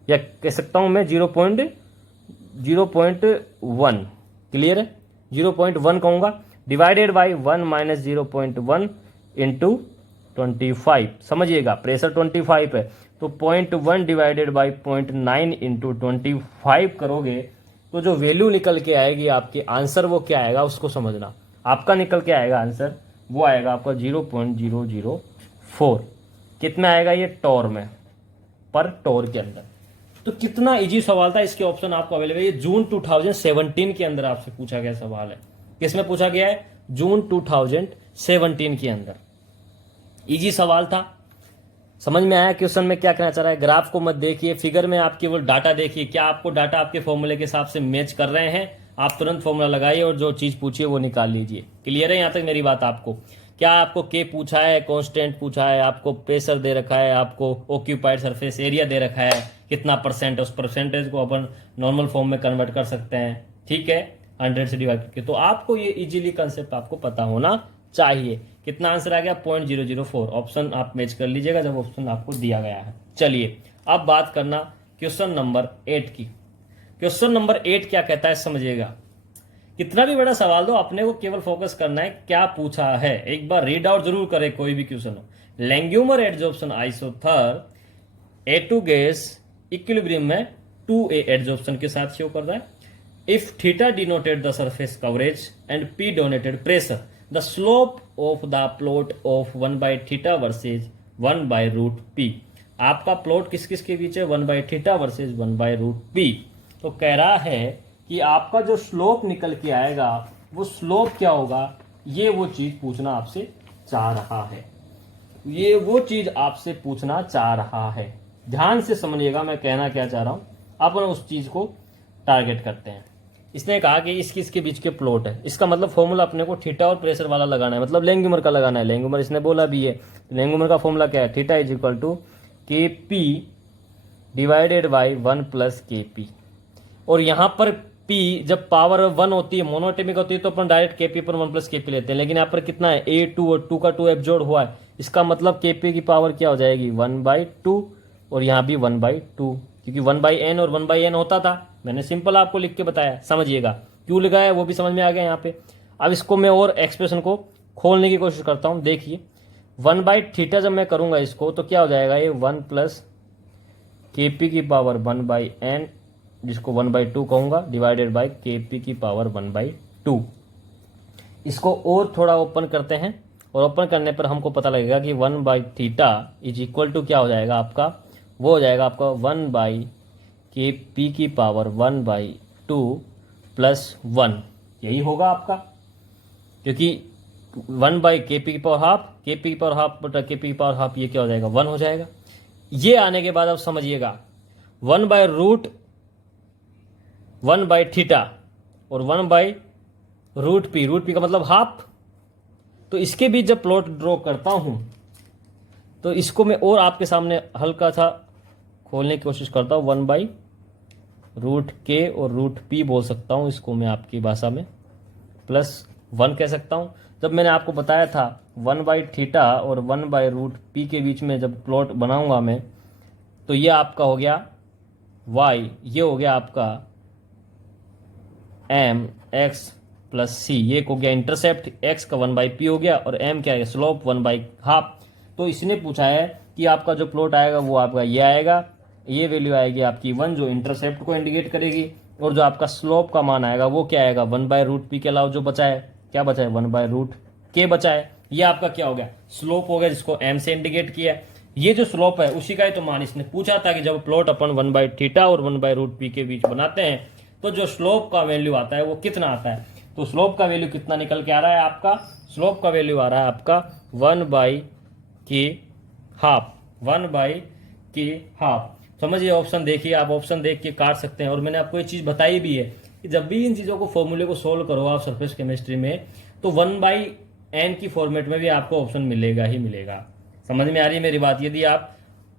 या कह सकता हूं मैं 0.1। क्लियर है? 0.1 कहूंगा, डिवाइडेड बाई 1 माइनस 0.1 इंटू 25। समझिएगा प्रेशर 25 है तो 0.1 डिवाइडेड बाई 0.9 इंटू 25 करोगे तो जो वैल्यू निकल के आएगी आपके आंसर, वो क्या आएगा उसको समझना। आपका निकल के आएगा आंसर, वो आएगा आपका 0.004। कितना आएगा ये? टॉर में, पर टॉर के अंदर। तो कितना इजी सवाल था। इसके ऑप्शन आपको अवेलेबल है। ये जून 2017 के अंदर आपसे पूछा गया सवाल है। किसमें पूछा गया है? जून 2017 के अंदर। इजी सवाल था। समझ में आया क्वेश्चन में क्या कहना चाह रहा है? ग्राफ को मत देखिए, फिगर में आप केवल डाटा देखिए। क्या आपको डाटा आपके फॉर्मूले के हिसाब से मैच कर रहे हैं? आप तुरंत फॉर्मूला लगाइए और जो चीज पूछिए वो निकाल लीजिए। क्लियर है यहां तक मेरी बात? आपको क्या आपको K पूछा है, कांस्टेंट पूछा है, आपको प्रेशर दे रखा है, आपको ऑक्यूपाइड सरफेस एरिया दे रखा है कितना परसेंट है, उस परसेंटेज को अपन नॉर्मल फॉर्म में कन्वर्ट कर सकते हैं, ठीक है, 100 से डिवाइड करके। तो आपको ये इजीली कंसेप्ट आपको पता होना चाहिए। कितना आंसर आ गया? 0.004। ऑप्शन आप मैच कर लीजिएगा जब ऑप्शन आपको दिया गया है। चलिए अब बात करना क्वेश्चन नंबर 8 की। क्वेश्चन नंबर 8 क्या कहता है समझिएगा। कितना भी बड़ा सवाल दो, अपने को केवल फोकस करना है क्या पूछा है। एक बार रीड आउट जरूर करें कोई भी क्वेश्चन हो। Langmuir adsorption isotherm A2 gas equilibrium में 2A एडजॉर्प्शन के साथ शो कर रहा है। If theta denoted the surface coverage and P donated pressure the slope of the plot of 1/थीटा वर्सेज 1/√P। आपका प्लॉट किस किस के बीच है? 1/थीटा वर्सेज 1/√P। तो कह रहा है कि आपका जो स्लोप निकल के आएगा वो स्लोप क्या होगा, ये वो चीज पूछना आपसे चाह रहा है, ये वो चीज आपसे पूछना चाह रहा है। ध्यान से समझिएगा मैं कहना क्या चाह रहा हूं, अपन उस चीज को टारगेट करते हैं। इसने कहा कि इसकी इसके बीच के प्लॉट है, इसका मतलब फॉर्मूला अपने को थीटा और प्रेशर वाला लगाना है, मतलब लैंग्यूमर का लगाना है। लैंग्यूमर इसने बोला भी है, लैंग्यूमर का फॉर्मूला क्या है? Theta is equal to KP divided by 1 plus KP। और यहाँ पर P जब पावर 1 होती है, मोनोटेमिक होती है, तो अपन डायरेक्ट KP पर 1 प्लस KP लेते हैं। लेकिन यहाँ पर कितना है? A2 और 2 का 2 एब्जॉर्ब हुआ है, इसका मतलब KP की पावर क्या हो जाएगी? 1/2 और यहाँ भी 1/2, क्योंकि 1/n और 1/n होता था। मैंने सिंपल आपको लिख के बताया, समझिएगा। क्यों लगाया वो भी समझ में आ गया यहाँ पे। अब इसको मैं और एक्सप्रेशन को खोलने की कोशिश करता हूँ। देखिए 1/थीटा जब मैं करूंगा इसको तो क्या हो जाएगा? ये 1 प्लस KP की पावर 1/n, जिसको 1/2 कहूंगा, डिवाइडेड बाई KP की पावर 1/2। इसको और थोड़ा ओपन करते हैं, और ओपन करने पर हमको पता लगेगा कि 1/थीटा इज इक्वल टू क्या हो जाएगा आपका? वो हो जाएगा आपका 1/KP की पावर 1/2 प्लस 1, यही होगा आपका, क्योंकि 1/KP की पावर हाफ, KP की पावर हाफ बटा KP की पावर हाफ, ये क्या हो जाएगा? 1 हो जाएगा। ये आने के बाद अब समझिएगा 1/थीटा और 1/√P, रूट पी का मतलब हाफ। तो इसके बीच जब प्लॉट ड्रॉ करता हूं तो इसको मैं और आपके सामने हल्का सा खोलने की कोशिश करता हूं। 1/√K और √P बोल सकता हूं इसको मैं आपकी भाषा में, प्लस 1 कह सकता हूं। जब मैंने आपको बताया था 1/थीटा और 1/√P के बीच में जब प्लॉट बनाऊंगा मैं, तो ये आपका हो गया y, ये हो गया आपका mx प्लस c, ये हो गया इंटरसेप्ट, x का 1/p हो गया, और m क्या है? स्लोप 1/2। तो इसने पूछा है कि आपका जो प्लॉट आएगा वो आपका ये आएगा, ये वैल्यू आएगी आपकी 1 जो इंटरसेप्ट को इंडिकेट करेगी, और जो आपका स्लोप का मान आएगा वो क्या आएगा? 1/√P के अलावा जो बचा है, क्या बचा है? 1/√K बचा है। ये आपका क्या हो गया? स्लोप हो गया, जिसको m से इंडिकेट किया है। ये जो स्लोप है उसी का ही तो मान इसने पूछा था कि जब प्लॉट अपन 1/थीटा और 1/√P के बीच बनाते हैं तो जो स्लोप का वैल्यू आता है वो कितना आता है। तो स्लोप का वैल्यू कितना निकल के आ रहा है आपका? स्लोप का वैल्यू आ रहा है आपका 1/k हाफ। समझिए, ऑप्शन देखिए, आप ऑप्शन देख के काट सकते हैं। और मैंने आपको ये चीज बताई भी है कि जब भी इन चीजों को फॉर्मूले को सोल्व करो आप सरफेस केमिस्ट्री में, तो 1/n की फॉर्मेट में भी आपको ऑप्शन मिलेगा ही मिलेगा। समझ में आ रही है मेरी बात? यदि आप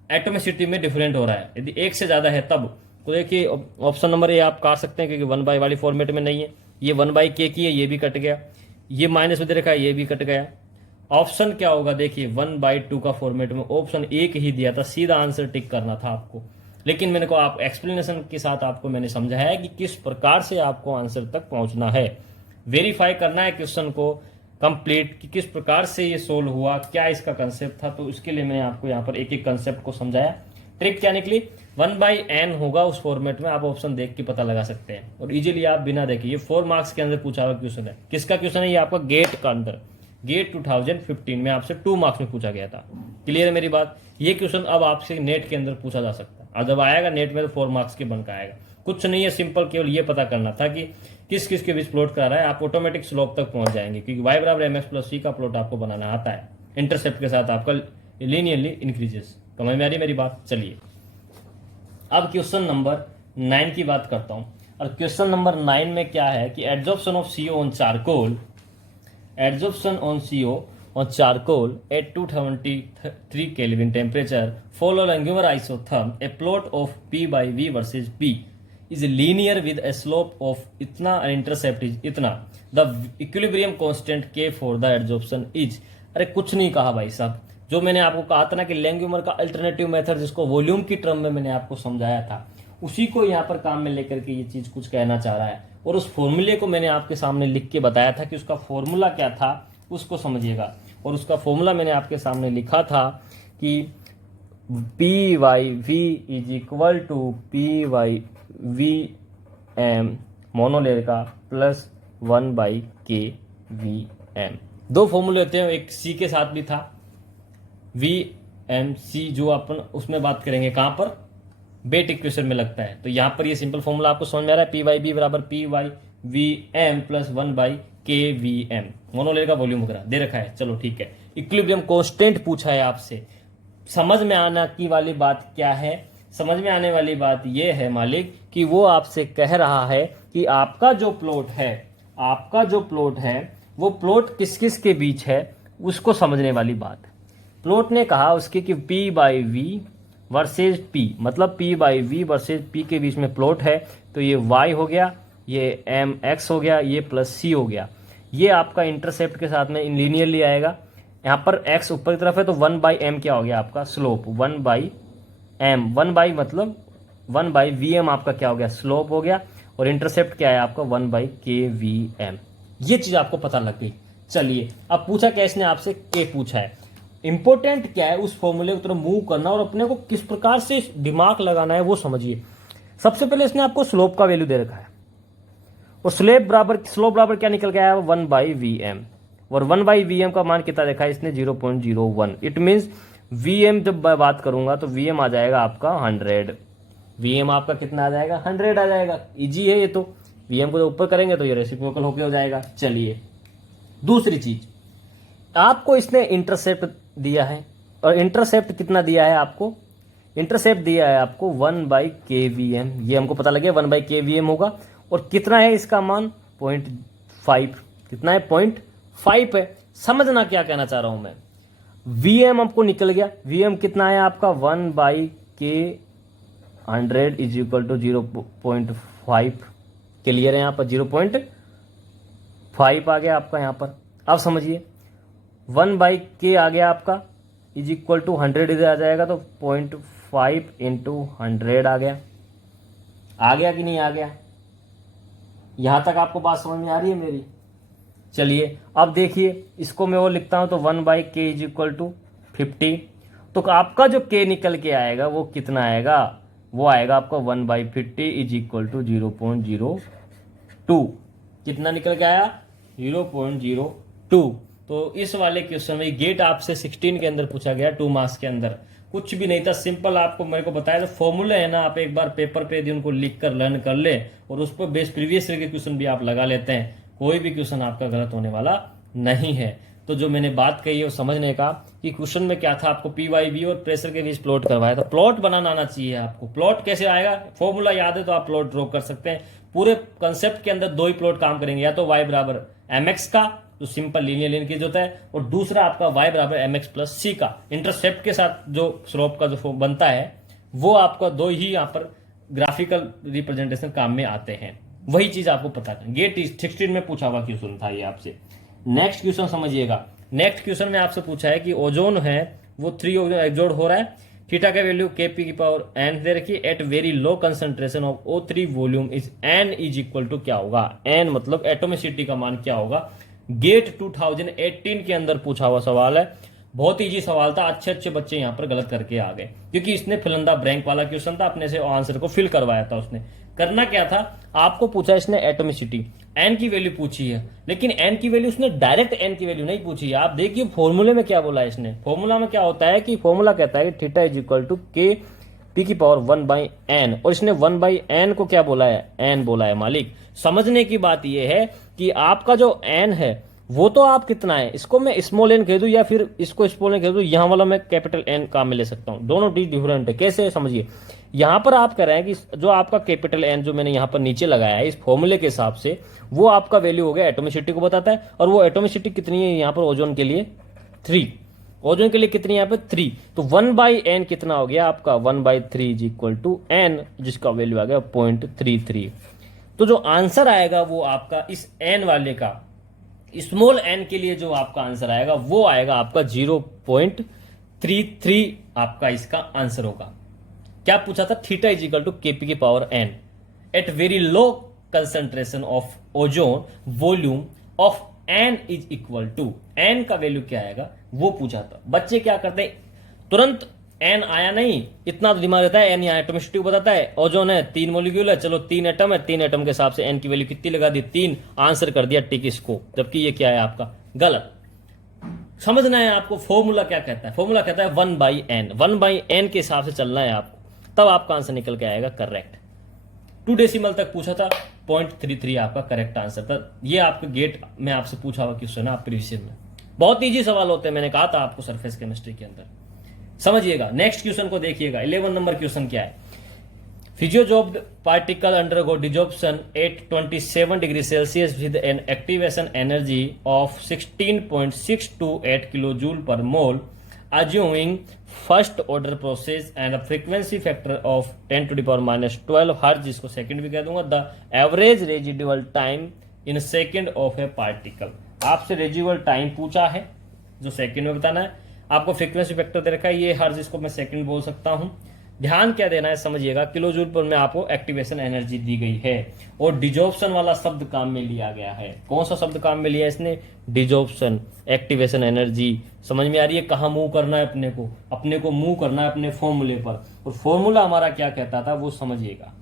एटोमिसिटी में डिफरेंट हो रहा है, यदि एक से ज्यादा है तब, तो देखिए ऑप्शन नंबर ए आप काट सकते हैं, क्योंकि 1/, वाली फॉर्मेट में नहीं है। ये 1/k की है, ये भी कट गया, ये माइनस में दे रखा है, ये भी कट गया। ऑप्शन क्या होगा? देखिए 1/2 का फॉर्मेट में ऑप्शन एक ही दिया था, सीधा आंसर टिक करना था आपको। लेकिन मैंने को आप एक्सप्लेनेशन के साथ आपको मैंने समझाया कि किस प्रकार से आपको आंसर तक पहुंचना है, वेरीफाई करना है क्वेश्चन को कंप्लीट कि किस प्रकार से ये सोल्व हुआ, क्या इसका कंसेप्ट था। तो इसके लिए मैंने आपको यहाँ पर एक एक कंसेप्ट को समझाया। ट्रिक क्या निकली? 1/n होगा उस फॉर्मेट में, आप ऑप्शन देख के पता लगा सकते हैं और इजीली आप बिना देखे। ये 4 मार्क्स के अंदर पूछा हुआ क्वेश्चन है। किसका क्वेश्चन है? ये आपका गेट का अंदर, गेट 2015 में आपसे 2 मार्क्स में पूछा गया था। क्लियर है मेरी बात? ये क्वेश्चन अब आपसे नेट के अंदर पूछा जा सकता है, और जब आएगा नेट में तो 4 मार्क्स के बन का आएगा। कुछ नहीं है, सिंपल केवल ये पता करना था कि किस किस के बीच प्लॉट करा रहा है, आप ऑटोमेटिक स्लोप तक पहुंच जाएंगे, क्योंकि y बराबर mx प्लस c का प्लॉट आपको बनाना आता है। इंटरसेप्ट के साथ आपका लीनियरली इंक्रीजेस। समझ में आ रही मेरी बात? चलिए अब क्वेश्चन नंबर 9 की बात करता हूं। और क्वेश्चन नंबर 9 में क्या है कि adsorption of CO on charcoal, adsorption on CO on charcoal at 273 Kelvin temperature follow angular isotherm, a plot of P by V versus P is linear with a slope of इतना and intercept is इतना, the equilibrium constant K for the adsorption is। अरे कुछ नहीं कहा भाई साहब, जो मैंने आपको कहा था ना कि लैंग्यूमर का अल्टरनेटिव मेथड, जिसको वॉल्यूम की टर्म में मैंने आपको समझाया था, उसी को यहाँ पर काम में लेकर के ये चीज कुछ कहना चाह रहा है। और उस फॉर्मूले को मैंने आपके सामने लिख के बताया था कि उसका फॉर्मूला क्या था, उसको समझिएगा। और उसका फॉर्मूला मैंने आपके सामने लिखा था कि P by V is equal to P by V M monolayer का प्लस 1/kVm। दो फॉर्मूले होते हैं, एक सी के साथ भी था VMC, जो अपन उसमें बात करेंगे कहां पर, बेट इक्वेशन में लगता है। तो यहां पर ये सिंपल फॉर्मूला आपको समझ में आ रहा है, पी वाई बी बराबर P by V M plus 1/kVm, monolayer का वॉल्यूम वगैरह दे रखा है। चलो ठीक है, इक्विलिब्रियम कांस्टेंट पूछा है आपसे। समझ में आना की वाली बात क्या है, समझ में आने वाली बात यह है मालिक कि वो आपसे कह रहा है कि आपका जो प्लॉट है वो प्लॉट किस किस के बीच है, उसको समझने वाली बात है। प्लॉट ने कहा उसके कि P by V versus P, मतलब P by V versus P के बीच में प्लॉट है, तो ये y हो गया, ये mx हो गया, ये प्लस c हो गया। ये आपका इंटरसेप्ट के साथ में लीनियरली आएगा। यहाँ पर x ऊपर की तरफ है तो 1/m क्या हो गया आपका स्लोप, 1/m, 1 मतलब 1/vm आपका क्या हो गया स्लोप हो गया, और इंटरसेप्ट क्या है आपका 1/kVm। ये चीज आपको पता लग गई। चलिए अब पूछा क्या इसने आपसे, k पूछा है। इंपॉर्टेंट क्या है, उस फॉर्मूले की तरफ मूव करना और अपने को किस प्रकार से दिमाग लगाना है वो समझिए। सबसे पहले इसने आपको स्लोप का वैल्यू दे रखा है, और स्लोप बराबर क्या निकल गया है 1/vm, और 1/vm का मान कितना देखा है इसने 0.01। इट मीन्स vm जब मैं बात करूंगा तो vm आ जाएगा आपका 100। vm आपका कितना आ जाएगा 100 आ जाएगा। इजी है ये तो, vm को ऊपर करेंगे तो ये रेसिप्रोकल होके हो जाएगा। चलिए दूसरी चीज, आपको इसने इंटरसेप्ट दिया है, और इंटरसेप्ट कितना दिया है आपको, इंटरसेप्ट दिया है आपको 1/kVm। ये हमको पता लगे 1/kVm होगा, और कितना है इसका मान 0.5, कितना है 0.5 है। समझना क्या कहना चाह रहा हूं मैं, Vm आपको निकल गया, Vm कितना है आपका 1/k100 is equal to 0.5। Clear है, यहाँ पर 0.5 आ गया आपका यहाँ पर। अब समझिए 1/k आ गया आपका इज इक्वल टू 100 इधर आ जाएगा, तो 0.5 इंटू 100 आ गया कि नहीं आ गया? यहां तक आपको बात समझ में आ रही है मेरी? चलिए अब देखिए, इसको मैं और लिखता हूं तो 1/k इज इक्वल टू 50। तो आपका जो k निकल के आएगा वो कितना आएगा, वो आएगा आपका 1/50 इज इक्वल टू 0.02। कितना निकल के आया 0.02। तो इस वाले क्वेश्चन में गेट आपसे 16 के अंदर पूछा गया, 2 मार्क्स के अंदर। कुछ भी नहीं था, सिंपल आपको मेरे को बताया। तो फॉर्मूले है ना, आप एक बार पेपर पे यदि उनको लिख कर लर्न कर ले और उस पर बेस प्रीवियस ईयर के क्वेश्चन भी आप लगा लेते हैं, कोई भी क्वेश्चन आपका गलत होने वाला नहीं है। तो जो मैंने बात कही है वो समझने का कि क्वेश्चन में क्या था, आपको PYV और प्रेशर के बीच प्लॉट करवाया था। प्लॉट बनाना आना चाहिए आपको। प्लॉट कैसे आएगा, फॉर्मूला याद है तो आप प्लॉट ड्रॉ कर सकते हैं। पूरे कंसेप्ट के अंदर 2 ही प्लॉट काम करेंगे, या तो y बराबर mx का जो सिंपल लीनियर लिंकेज होता है, और दूसरा आपका y बराबर mx प्लस c का इंटरसेप्ट के साथ जो स्लोप का जो बनता है, वो आपका 2 ही यहाँ पर ग्राफिकल रिप्रेजेंटेशन काम में आते हैं। वही चीज आपको पता है। गेट 16 में पूछा हुआ क्वेश्चन था ये आपसे। नेक्स्ट क्वेश्चन समझिएगा। नेक्स्ट क्वेश्चन में आपसे पूछा है कि ओजोन है वो 3 एब्जॉर्ब हो रहा है, थीटा का वैल्यू Kp की पावर n दे रखी, at very low concentration of O3 volume is n is equal to क्या होगा, n मतलब एटोमिसिटी का मान क्या होगा। गेट 2018 के अंदर पूछा हुआ सवाल है। बहुत इजी सवाल था, अच्छे बच्चे यहां पर गलत करके आ गए, क्योंकि इसने फिलंदा ब्रैंक वाला क्वेश्चन था, अपने से आंसर को फिल करवाया था उसने। करना क्या था, आपको पूछा इसने एटोमिसिटी, एन की वैल्यू पूछी है, लेकिन एन की वैल्यू उसने डायरेक्ट एन की वैल्यू नहीं पूछी है। आप देखिए फॉर्मूले में क्या बोला है इसने। फॉर्मूला में क्या होता है कि फॉर्मूला कहता है कि थीटा इज इक्वल टू के पी की पावर 1/n, और इसने 1/n को क्या बोला है, n बोला है मालिक। समझने की बात यह है कि आपका जो n है वो तो आप कितना है, इसको मैं स्मॉल n कह दूं या फिर इसको स्मॉल n कह दूं, यहां वाला मैं कैपिटल n काम में ले सकता हूं। दोनों चीज डिफरेंट है। कैसे समझिए, यहां पर आप कह रहे हैं कि जो आपका कैपिटल n जो मैंने यहां पर नीचे लगाया है इस फॉर्मूले के हिसाब से, वो आपका वैल्यू हो गया एटोमिसिटी को बताता है, और वो एटोमिसिटी कितनी है यहाँ पर ओजोन के लिए 3। ओजोन के लिए कितनी यहाँ पे 3, तो 1/n कितना हो गया आपका 1/3 इज इक्वल टू n, जिसका वैल्यू आ गया 0.33। तो जो आंसर आएगा वो आपका इस n वाले का, स्मॉल n के लिए जो आपका आंसर आएगा वो आएगा आपका 0.33 आपका इसका आंसर होगा। क्या पूछा था, theta is equal to Kp की power n at very low concentration of ozone volume of n is equal to, n का वैल्यू क्या आएगा वो पूछा था। बच्चे क्या करते हैं, तुरंत एन आया नहीं, इतना तो दिमाग रहता है, एन यहाँ एटोमिस्टिक बताता है, ओजोन है 3 मॉलिक्यूल है, चलो 3 एटम है, 3 एटम के हिसाब से एन की वैल्यू कितनी लगा दी 3, आंसर कर दिया टिक इसको, जबकि ये क्या है आपका गलत। समझना है आपको फॉर्मूला क्या कहता है, फॉर्मूला कहता है 1/n, 1/n के हिसाब से चलना है आपको, तब आपका आंसर निकल के आएगा करेक्ट। 2 डेसिमल तक पूछा था, 0.33 आपका करेक्ट आंसर था। ये आपके गेट में आपसे पूछा हुआ क्वेश्चन है आप प्रीवियस में, बहुत इजी सवाल होते हैं, मैंने कहा था आपको सरफेस केमिस्ट्री के अंदर। समझिएगा, नेक्स्ट क्वेश्चन को देखिएगा, 11 नंबर क्वेश्चन क्या है। Physisorbed particle undergo desorption at 27 degree Celsius with an activation energy of 16.628 kilojoule per mole, assuming first order process and a frequency factor of 10 to the power minus 12 hertz, जिसको second भी कह दूंगा, the average residual time in second of A particle. आपसे residual time पूछा है जो second में बताना है, आपको फ्रीक्वेंसी फैक्टर दे रखा है, ये हर्ट्ज, इसको मैं सेकंड बोल सकता हूं। ध्यान क्या देना है समझिएगा, किलोजूल पर में आपको एक्टिवेशन एनर्जी दी गई है, और डिजॉर्प्शन वाला शब्द काम में लिया गया है। कौन सा शब्द काम में लिया है इसने, डिजॉर्प्शन, एक्टिवेशन एनर्जी। समझ में आ रही है कहाँ मूव करना है अपने को मूव करना है अपने फॉर्मूले पर। और फॉर्मूला हमारा क्या कहता था वो समझिएगा,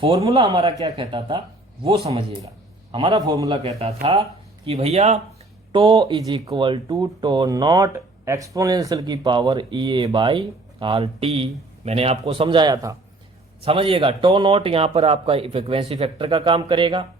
फॉर्मूला हमारा क्या कहता था वो समझिएगा। हमारा फॉर्मूला कहता था कि भैया tau is equal to tau nought exponential की पावर EA/RT, मैंने आपको समझाया था। समझिएगा, टो नॉट यहाँ पर आपका फ्रीक्वेंसी फैक्टर का काम करेगा,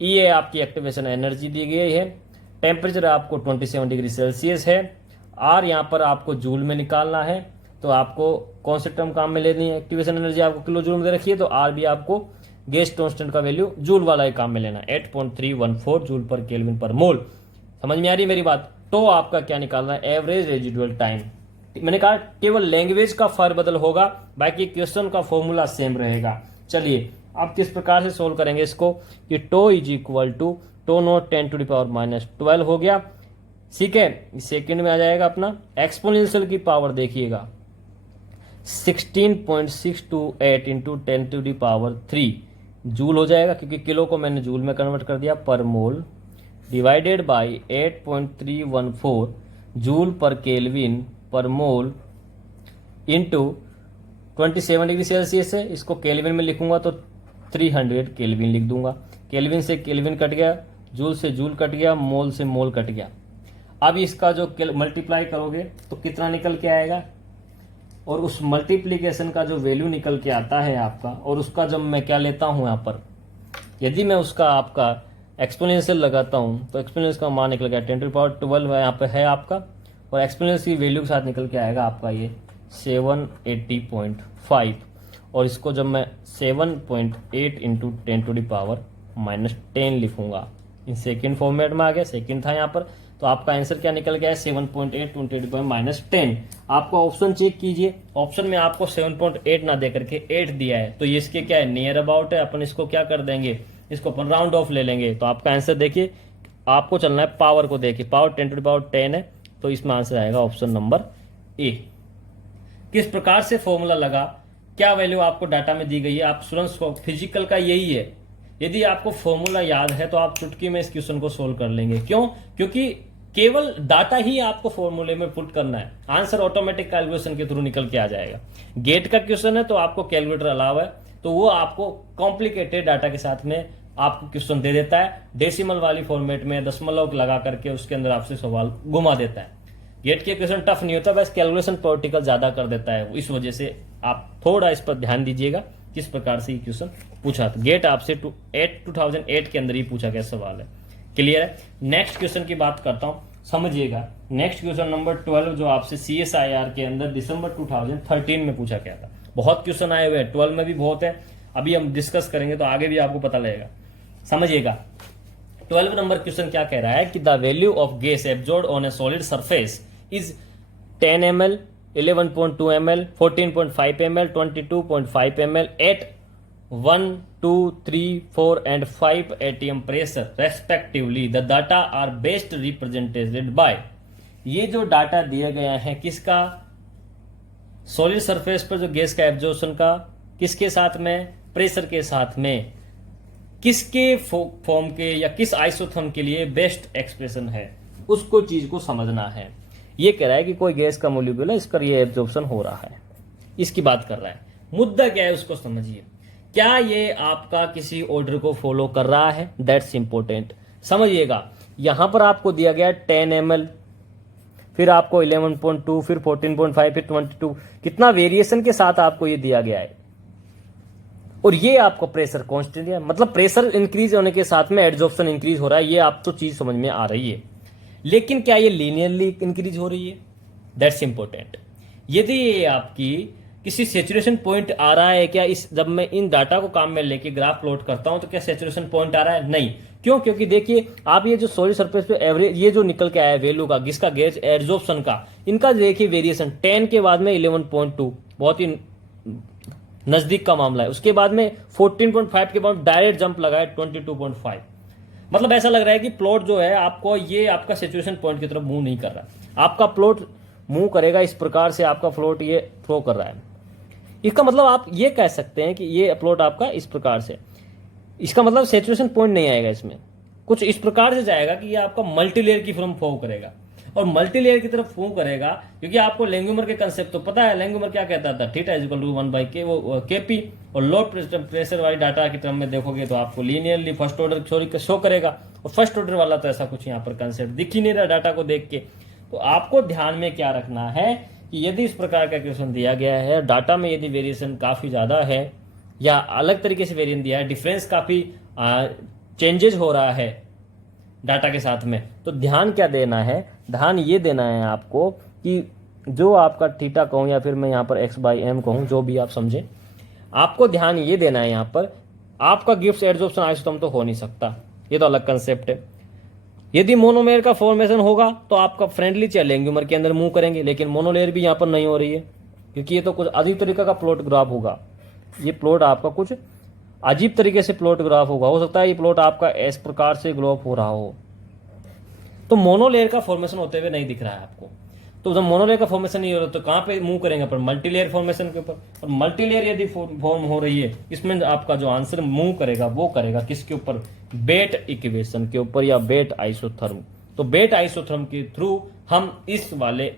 EA आपकी एक्टिवेशन एनर्जी दी गई है, टेम्परेचर आपको 27 डिग्री सेल्सियस है, R यहाँ पर आपको जूल में निकालना है, तो आपको कौन से टर्म काम में लेनी है, एक्टिवेशन एनर्जी आपको किलो जूल में दे रखी है, तो R भी आपको गैस कांस्टेंट का वैल्यू जूल वाला ही काम में लेना, 8.314 जूल पर केल्विन पर मोल। समझ में आ रही है मेरी बात। तो आपका क्या निकालना है, एवरेज रेजिडुअल टाइम। मैंने कहा केवल लैंग्वेज का बदल होगा, बाकी क्वेश्चन का फॉर्मूला सेम रहेगा। चलिए आप किस प्रकार से सोल्व करेंगे इसको, कि tau is equal to tau nought 10 to the power minus 12 हो गया, ठीक है। सेकंड में आ जाएगा अपना एक्सपोनेंशियल की पावर, देखिएगा 16.628 into 10 to the power 3 joule हो जाएगा, क्योंकि किलो को मैंने जूल में कन्वर्ट कर दिया, per mole, divided by 8.314 joule per kelvin per mole into 27 degree Celsius है, इसको केल्विन में लिखूंगा तो 300 केल्विन लिख दूंगा। केल्विन से केल्विन कट गया, जूल से जूल कट गया, मोल से मोल कट गया। अब इसका जो मल्टीप्लाई करोगे तो कितना निकल के आएगा, और उस मल्टीप्लीकेशन का जो वैल्यू निकल के आता है आपका, और उसका जब मैं क्या लेता हूं यहाँ पर, यदि मैं उसका आपका एक्सपोनेंशियल लगाता हूं तो एक्सपोनेंशियल का मान निकल गया 10 टू द पावर 12 यहाँ पे है आपका, और एक्सपोनेंशियल की वैल्यू के साथ निकल के आएगा आपका ये 780.5, और इसको जब मैं 7.8 into 10 to the power minus 10 लिखूंगा, इन सेकेंड फॉर्मेट में आ गया, सेकेंड था यहाँ पर, तो आपका आंसर क्या निकल गया है 7.8 टू 10 टू पावर माइनस 10। आपका ऑप्शन चेक कीजिए, ऑप्शन में आपको 7.8 ना दे करके 8 दिया है, तो ये इसके क्या है, नियर अबाउट है, अपन इसको क्या कर देंगे, इसको अपन राउंड ऑफ ले लेंगे। तो आपका आंसर देखिए, आपको चलना है पावर को देखिए, पावर 10 टू द पावर 10 है, तो इसमें आंसर आएगा ऑप्शन नंबर ए। किस प्रकार से फॉर्मूला लगा, क्या वैल्यू आपको डाटा में दी गई है, आप स्टूडेंट्स को फिजिकल का यही है, यदि आपको फॉर्मूला याद है तो आप चुटकी में इस क्वेश्चन को सोल्व कर लेंगे। क्यों, क्योंकि केवल डाटा ही आपको फॉर्मूले में पुट करना है, आंसर ऑटोमेटिक कैलकुलेशन के थ्रू निकल के आ जाएगा। गेट का क्वेश्चन है तो आपको कैलकुलेटर अलावा है, तो वो आपको कॉम्प्लिकेटेड डाटा के साथ में आपको क्वेश्चन दे देता है, डेसिमल वाली फॉर्मेट में दशमलव लगा करके उसके अंदर आपसे सवाल घुमा देता है। गेट के क्वेश्चन टफ नहीं होता, बस कैलकुलेशन प्रैक्टिकल ज्यादा कर देता है, इस वजह से आप थोड़ा इस पर ध्यान दीजिएगा किस प्रकार से ये क्वेश्चन पूछा था। गेट आपसे 2008 के अंदर ही पूछा गया सवाल है, क्लियर है। नेक्स्ट क्वेश्चन की बात करता हूं, समझिएगा। नेक्स्ट क्वेश्चन नंबर 12 जो आपसे CSIR के अंदर दिसंबर 2013 में पूछा गया था। बहुत क्वेश्चन आए हुए हैं, 12 में भी बहुत है, अभी हम डिस्कस करेंगे तो आगे भी आपको पता लगेगा। समझिएगा 12 नंबर क्वेश्चन क्या कह रहा है कि the value of gas absorbed on a solid surface is 10 ml, 11.2 ml, 14.5 ml, 22.5 ml at 1, 2, 3, 4 and 5 atm pressure respectively. The data are best represented by, ये जो डाटा दिए गए हैं किसका, सॉलिड सरफेस पर जो गैस का एब्जॉर्प्शन का, किसके साथ में, प्रेशर के साथ में, किसके फॉर्म के या किस आइसोथर्म के लिए बेस्ट एक्सप्रेशन है, उसको चीज को समझना है। ये कह रहा है कि कोई गैस का मोलिक्यूल है, इसका ये एब्जॉर्प्शन हो रहा है, इसकी बात कर रहा है। मुद्दा क्या है उसको समझिए। क्या ये आपका किसी ऑर्डर को फॉलो कर रहा है, दैट्स इंपॉर्टेंट। समझिएगा, यहां पर आपको दिया गया 10 ml, फिर आपको 11.2, फिर 14.5, फिर 22, कितना वेरिएशन के साथ आपको ये दिया गया है। और ये आपको प्रेशर कांस्टेंट है, मतलब प्रेशर इंक्रीज होने के साथ में एड्जॉर्प्शन इंक्रीज हो रहा है। ये आप तो चीज समझ में आ रही है, लेकिन क्या ये लीनियरली इंक्रीज हो रही है, दैट्स इंपॉर्टेंट। यदि ये आपकी किसी सेचुरेशन पॉइंट आ रहा है क्या, इस जब मैं इन डाटा को काम में लेके ग्राफ प्लॉट करता हूं तो क्या सेचुरेशन पॉइंट आ रहा है? नहीं। क्यों? क्योंकि देखिए आप ये जो सॉलिड सरफेस पे एवरेज ये जो निकल के आया है वैल्यू का, जिसका गैस एड्जॉर्प्शन का, इनका देखिए वेरिएशन 10 के बाद में 11.2, बहुत ही नजदीक का मामला है। उसके बाद में 14.5 के बाद डायरेक्ट जंप लगा है 22.5। मतलब ऐसा लग रहा है कि प्लॉट जो है आपको, ये आपका सिचुएशन पॉइंट की तरफ मूव नहीं कर रहा। आपका प्लॉट मूव करेगा इस प्रकार से, आपका फ्लोट ये फ्लो कर रहा है। इसका मतलब आप ये कह सकते हैं कि ये प्लॉट आपका इस प्रकार से, इसका मतलब सेचुरेशन पॉइंट नहीं आएगा इसमें, कुछ इस प्रकार से जाएगा कि ये आपका मल्टीलेयर की फॉर्म फॉर्म करेगा। और मल्टीलेयर की तरफ फॉर्म करेगा क्योंकि आपको लेंगुमर के कंसेप्ट तो पता है। लेंगुमर क्या कहता था? Theta is equal to 1/k, वो केपी। और लो प्रेशर वाली डाटा की टर्म में देखोगे तो आपको linearly first order sorry show करेगा। और फर्स्ट ऑर्डर वाला तो ऐसा कुछ यहाँ पर कंसेप्ट दिख ही नहीं रहा डाटा को देख के। तो आपको ध्यान में क्या रखना है कि यदि इस प्रकार का क्वेश्चन दिया गया है, डाटा में यदि वेरिएशन काफी ज्यादा है या अलग तरीके से वेरिएशन दिया है, डिफरेंस काफी चेंजेस हो रहा है डाटा के साथ में, तो ध्यान क्या देना है? ध्यान ये देना है आपको कि जो आपका थीटा कहूं या फिर मैं यहाँ पर x/m कहूं, जो भी आप समझे, आपको ध्यान ये देना है यहाँ पर आपका गिब्स एड्जॉर्प्शन आइसोटोप तो हो नहीं सकता, ये तो अलग कंसेप्ट है। यदि मोनोमेयर का फॉर्मेशन होगा तो आपका फ्रेंडली चेयर लेंगुमर के अंदर मूव करेंगे, लेकिन मोनोलेयर भी यहाँ पर नहीं हो रही है क्योंकि ये तो कुछ अजीब तरीके का प्लॉट ग्राफ होगा। ये प्लॉट आपका कुछ अजीब तरीके से प्लॉट ग्राफ होगा, हो सकता है ये प्लॉट आपका इस प्रकार से ग्राफ हो रहा हो। तो मोनोलेयर का फॉर्मेशन होते हुए नहीं दिख रहा है आपको। तो जब मोनोलेयर का फॉर्मेशन नहीं हो रहा तो कहां पे मूव करेंगे? पर मल्टीलेयर फॉर्मेशन के ऊपर। और मल्टीलेयर यदि फॉर्म हो रही है, इसमें आपका जो आंसर मूव करेगा वो करेगा किसके ऊपर? बेट इक्वेशन के ऊपर या बेट आइसोथर्म। तो बेट आइसोथर्म के थ्रू हम इस वाले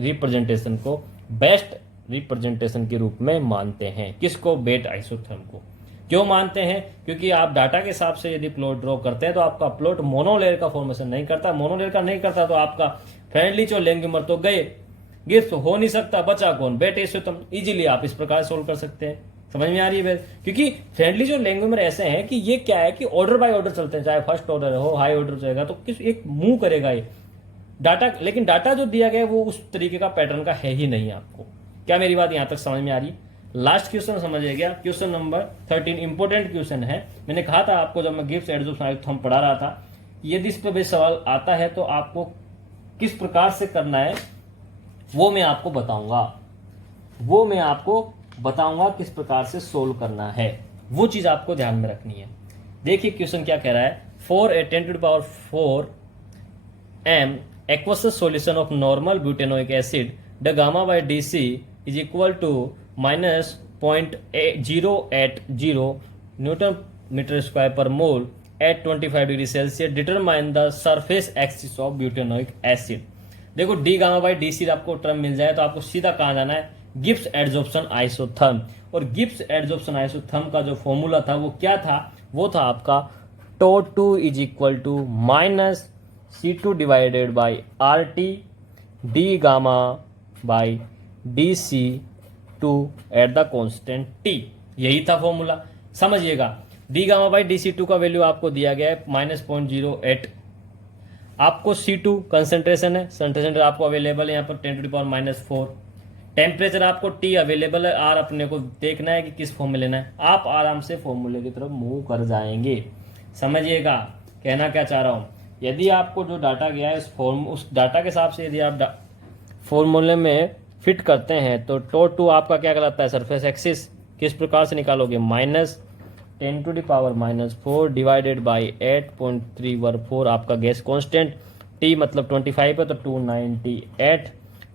रिप्रेजेंटेशन को बेस्ट रिप्रेजेंटेशन के रूप में मानते हैं। किसको? बेट आइसोथर्म को। क्यों मानते हैं? क्योंकि आप डाटा के हिसाब से यदि प्लॉट ड्रॉ करते हैं तो आपका प्लॉट मोनोलेयर का फॉर्मेशन नहीं करता। मोनोलेयर का नहीं करता तो आपका फ्रेंडली जो लेंगुमर तो गए, गिब्स हो नहीं सकता, बचा कौन? बेट आइसोथर्म। इजीली आप इस प्रकार सोल्व कर सकते हैं। समझ में आ रही है? क्योंकि फ्रेंडली जो लेंगुमर ऐसे हैं कि ये क्या है कि ऑर्डर बाय ऑर्डर चलते हैं, चाहे फर्स्ट ऑर्डर हो हाई ऑर्डर जाएगा तो किस एक मूव करेगा ये डाटा। लेकिन डाटा जो दिया गया है वो उस तरीके का पैटर्न का है ही नहीं आपको। क्या मेरी बात यहां तक समझ में आ रही है? लास्ट क्वेश्चन समझिएगा, क्वेश्चन नंबर 13 इंपोर्टेंट क्वेश्चन है। मैंने कहा था आपको जब मैं गिब्स एड्जॉर्प्शन आइसोथर्म पढ़ा रहा था, यदि इस पर भी सवाल आता है तो आपको किस प्रकार से करना है वो मैं आपको बताऊंगा किस प्रकार से सोल्व करना है, वो चीज आपको ध्यान में रखनी है। देखिए क्वेश्चन क्या कह रहा है। 4 × 10⁴ m aqueous solution of normal butanoic acid, the gamma by dc is equal to -0.080 Newton meter square per mole at 25 degree Celsius. Determine the surface excess of butanoic acid. देखो d gamma by D c आपको term मिल जाए तो आपको सीधा कहाँ जाना है? Gibbs adsorption isotherm. और गिब्स एड्जॉर्प्शन आइसोथर्म का जो फॉर्मूला था वो क्या था? वो था आपका τ2 is equal to -C2 divided by RT d gamma by DC2 at the constant T। यही था फॉर्मूला, समझिएगा। डी गामा बाई DC2 का वैल्यू आपको दिया गया है -0.08। आपको C2 कंसेंट्रेशन है, कंसेंट्रेशन आपको अवेलेबल है यहाँ पर 10⁻⁴। टेम्परेचर आपको T अवेलेबल है। R अपने को देखना है कि किस फॉर्म में लेना है। आप आराम से फॉर्मूले की तरफ मूव कर जाएंगे। समझिएगा कहना क्या चाह रहा हूं। यदि आपको जो डाटा गया है उस डाटा के हिसाब से यदि आप फॉर्मूले में फिट करते हैं तो τ2 आपका क्या कहलाता है? Surface axis. किस प्रकार से निकालोगे? -10⁻⁴ डिवाइडेड बाई 8.314 आपका गैस कांस्टेंट। T मतलब 25 है तो 298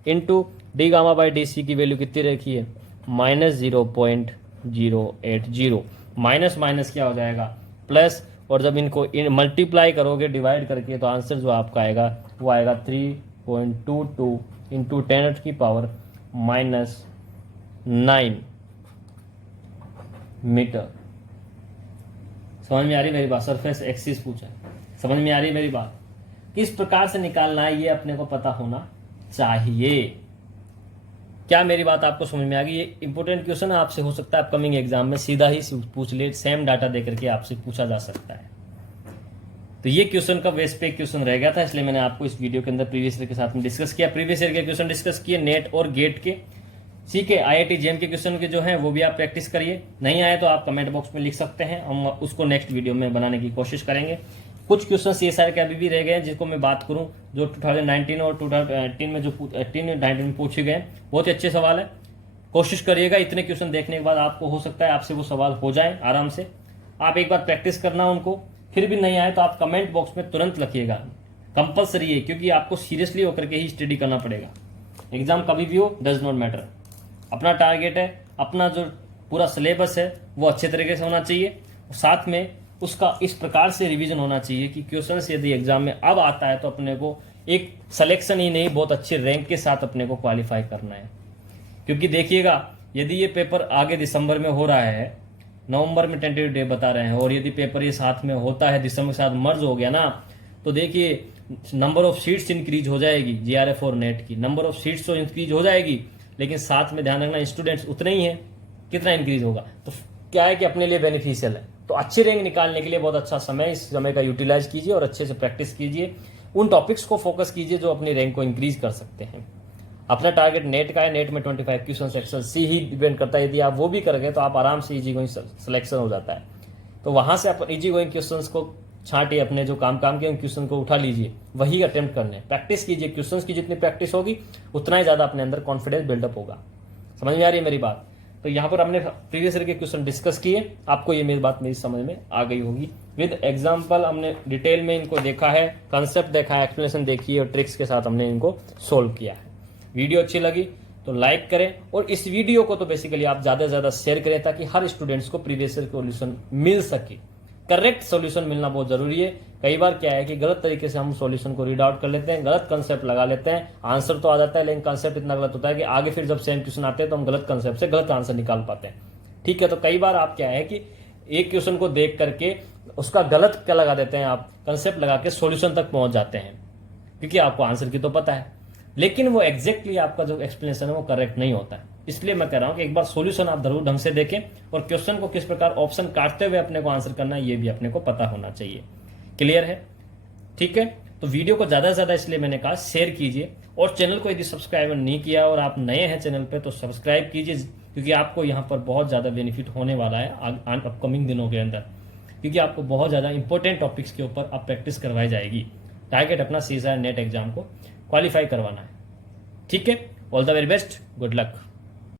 into D gamma by D C की वैल्यू कितनी रखी है? -0.080। माइनस माइनस क्या हो जाएगा? प्लस। और जब इनको मल्टीप्लाई करोगे डिवाइड करके तो आंसर जो आपका आएगा वो आएगा 3 0.22 इंटू 10⁻⁻⁹ मीटर। समझ में आ रही मेरी बात? सरफेस एक्सिस पूछा है, समझ में आ रही मेरी बात? किस प्रकार से निकालना है ये अपने को पता होना चाहिए। क्या मेरी बात आपको समझ में आ गई? ये इंपॉर्टेंट क्वेश्चन आपसे हो सकता है अपकमिंग एग्जाम में सीधा ही पूछ ले, सेम डाटा देकर के आपसे पूछा जा सकता है। तो ये क्वेश्चन का बेस पे क्वेश्चन रह गया था, इसलिए मैंने आपको इस वीडियो के अंदर प्रीवियस ईयर के साथ में डिस्कस किया। प्रीवियस ईयर के क्वेश्चन डिस्कस किए, नेट और गेट के, ठीक है। IIT JEM के क्वेश्चन के जो हैं वो भी आप प्रैक्टिस करिए। नहीं आए तो आप कमेंट बॉक्स में लिख सकते हैं, हम उसको नेक्स्ट वीडियो में बनाने की कोशिश करेंगे। कुछ क्वेश्चन CSIR के अभी भी रह गए हैं जिसको मैं बात करूं, जो 2019 और 2018 में जो 18-19 में पूछे गए, बहुत ही अच्छे सवाल है। कोशिश करिएगा, इतने क्वेश्चन देखने के बाद आपको हो सकता है आपसे वो सवाल हो जाए आराम से। आप एक बार प्रैक्टिस करना उनको, फिर भी नहीं आए तो आप कमेंट बॉक्स में तुरंत लिखिएगा, कंपलसरी है, क्योंकि आपको सीरियसली होकर के ही स्टडी करना पड़ेगा। एग्जाम कभी भी हो, डज नॉट मैटर। अपना टारगेट है, अपना जो पूरा सिलेबस है वो अच्छे तरीके से होना चाहिए, साथ में उसका इस प्रकार से रिवीजन होना चाहिए कि क्वेश्चंस यदि एग्जाम में अब आता है तो अपने को एक सिलेक्शन ही नहीं, बहुत अच्छे रैंक के साथ अपने को क्वालिफाई करना है। क्योंकि देखिएगा, यदि ये पेपर आगे दिसंबर में हो रहा है, नवंबर में टेंटेटिव डे बता रहे हैं, और यदि पेपर ये साथ में होता है, दिसंबर के साथ मर्ज हो गया ना, तो देखिए नंबर ऑफ सीट्स इंक्रीज हो जाएगी। JRF और नेट की नंबर ऑफ सीट्स तो इंक्रीज हो जाएगी, लेकिन साथ में ध्यान रखना स्टूडेंट्स उतने ही हैं, कितना इंक्रीज होगा। तो क्या है कि अपने लिए बेनिफिशियल है। तो अच्छी रैंक निकालने के लिए बहुत अच्छा समय, इस समय का यूटिलाइज कीजिए और अच्छे से प्रैक्टिस कीजिए। उन टॉपिक्स को फोकस कीजिए जो अपनी रैंक को इंक्रीज कर सकते हैं। अपना टारगेट नेट का है, नेट में 25 क्वेश्चन एक्सेल सी ही डिपेंड करता है। यदि आप वो भी कर गए तो आप आराम से इजी गोइंग सिलेक्शन हो जाता है। तो वहां से आप इजी गोइंग क्वेश्चंस को छांटिए, अपने जो काम के उन क्वेश्चन को उठा लीजिए, वही अटेम्प्ट करने, प्रैक्टिस कीजिए। क्वेश्चंस की जितनी प्रैक्टिस होगी उतना ही ज्यादा अपने अंदर कॉन्फिडेंस बिल्डअप होगा। समझ में आ रही है मेरी बात? तो यहाँ पर हमने प्रीवियस ईयर के क्वेश्चन डिस्कस किए, आपको ये मेरी बात मेरी समझ में आ गई होगी। विद एग्जाम्पल हमने डिटेल में इनको देखा है, कंसेप्ट देखा है, एक्सप्लेनेशन देखी है और ट्रिक्स के साथ हमने इनको सोल्व किया है। वीडियो अच्छी लगी तो लाइक करें, और इस वीडियो को तो बेसिकली आप ज्यादा से ज्यादा शेयर करें ताकि हर स्टूडेंट्स को प्रीवियस ईयर सॉल्यूशन मिल सके। करेक्ट सॉल्यूशन मिलना बहुत जरूरी है। कई बार क्या है कि गलत तरीके से हम सॉल्यूशन को रीड आउट कर लेते हैं, गलत कंसेप्ट लगा लेते हैं, आंसर तो आ जाता है लेकिन कंसेप्ट इतना गलत होता है कि आगे फिर जब सेम क्वेश्चन आते हैं तो हम गलत कंसेप्ट से गलत आंसर निकाल पाते हैं। ठीक है, तो कई बार आप क्या है कि एक क्वेश्चन को देख करके उसका गलत क्या लगा देते हैं, आप कंसेप्ट लगा के सॉल्यूशन तक पहुंच जाते हैं, क्योंकि आपको आंसर की तो पता है, लेकिन वो एग्जैक्टली आपका जो एक्सप्लेनेशन है वो करेक्ट नहीं होता है। इसलिए मैं कह रहा हूं कि एक बार सॉल्यूशन आप जरूर ढंग से देखें, और क्वेश्चन को किस प्रकार ऑप्शन काटते हुए अपने को आंसर करना है ये भी अपने को पता होना चाहिए। क्लियर है? ठीक है, तो वीडियो को ज्यादा से ज्यादा इसलिए मैंने कहा शेयर कीजिए, और चैनल को यदि सब्सक्राइब नहीं किया और आप नए हैं चैनल पे तो सब्सक्राइब कीजिए, क्योंकि आपको यहाँ पर बहुत ज्यादा बेनिफिट होने वाला है अपकमिंग दिनों के अंदर, क्योंकि आपको बहुत ज्यादा इंपॉर्टेंट टॉपिक्स के ऊपर अब प्रैक्टिस करवाई जाएगी। टारगेट अपना CSIR नेट एग्जाम को क्वालिफाई करवाना है। ठीक है, all the very best, good luck.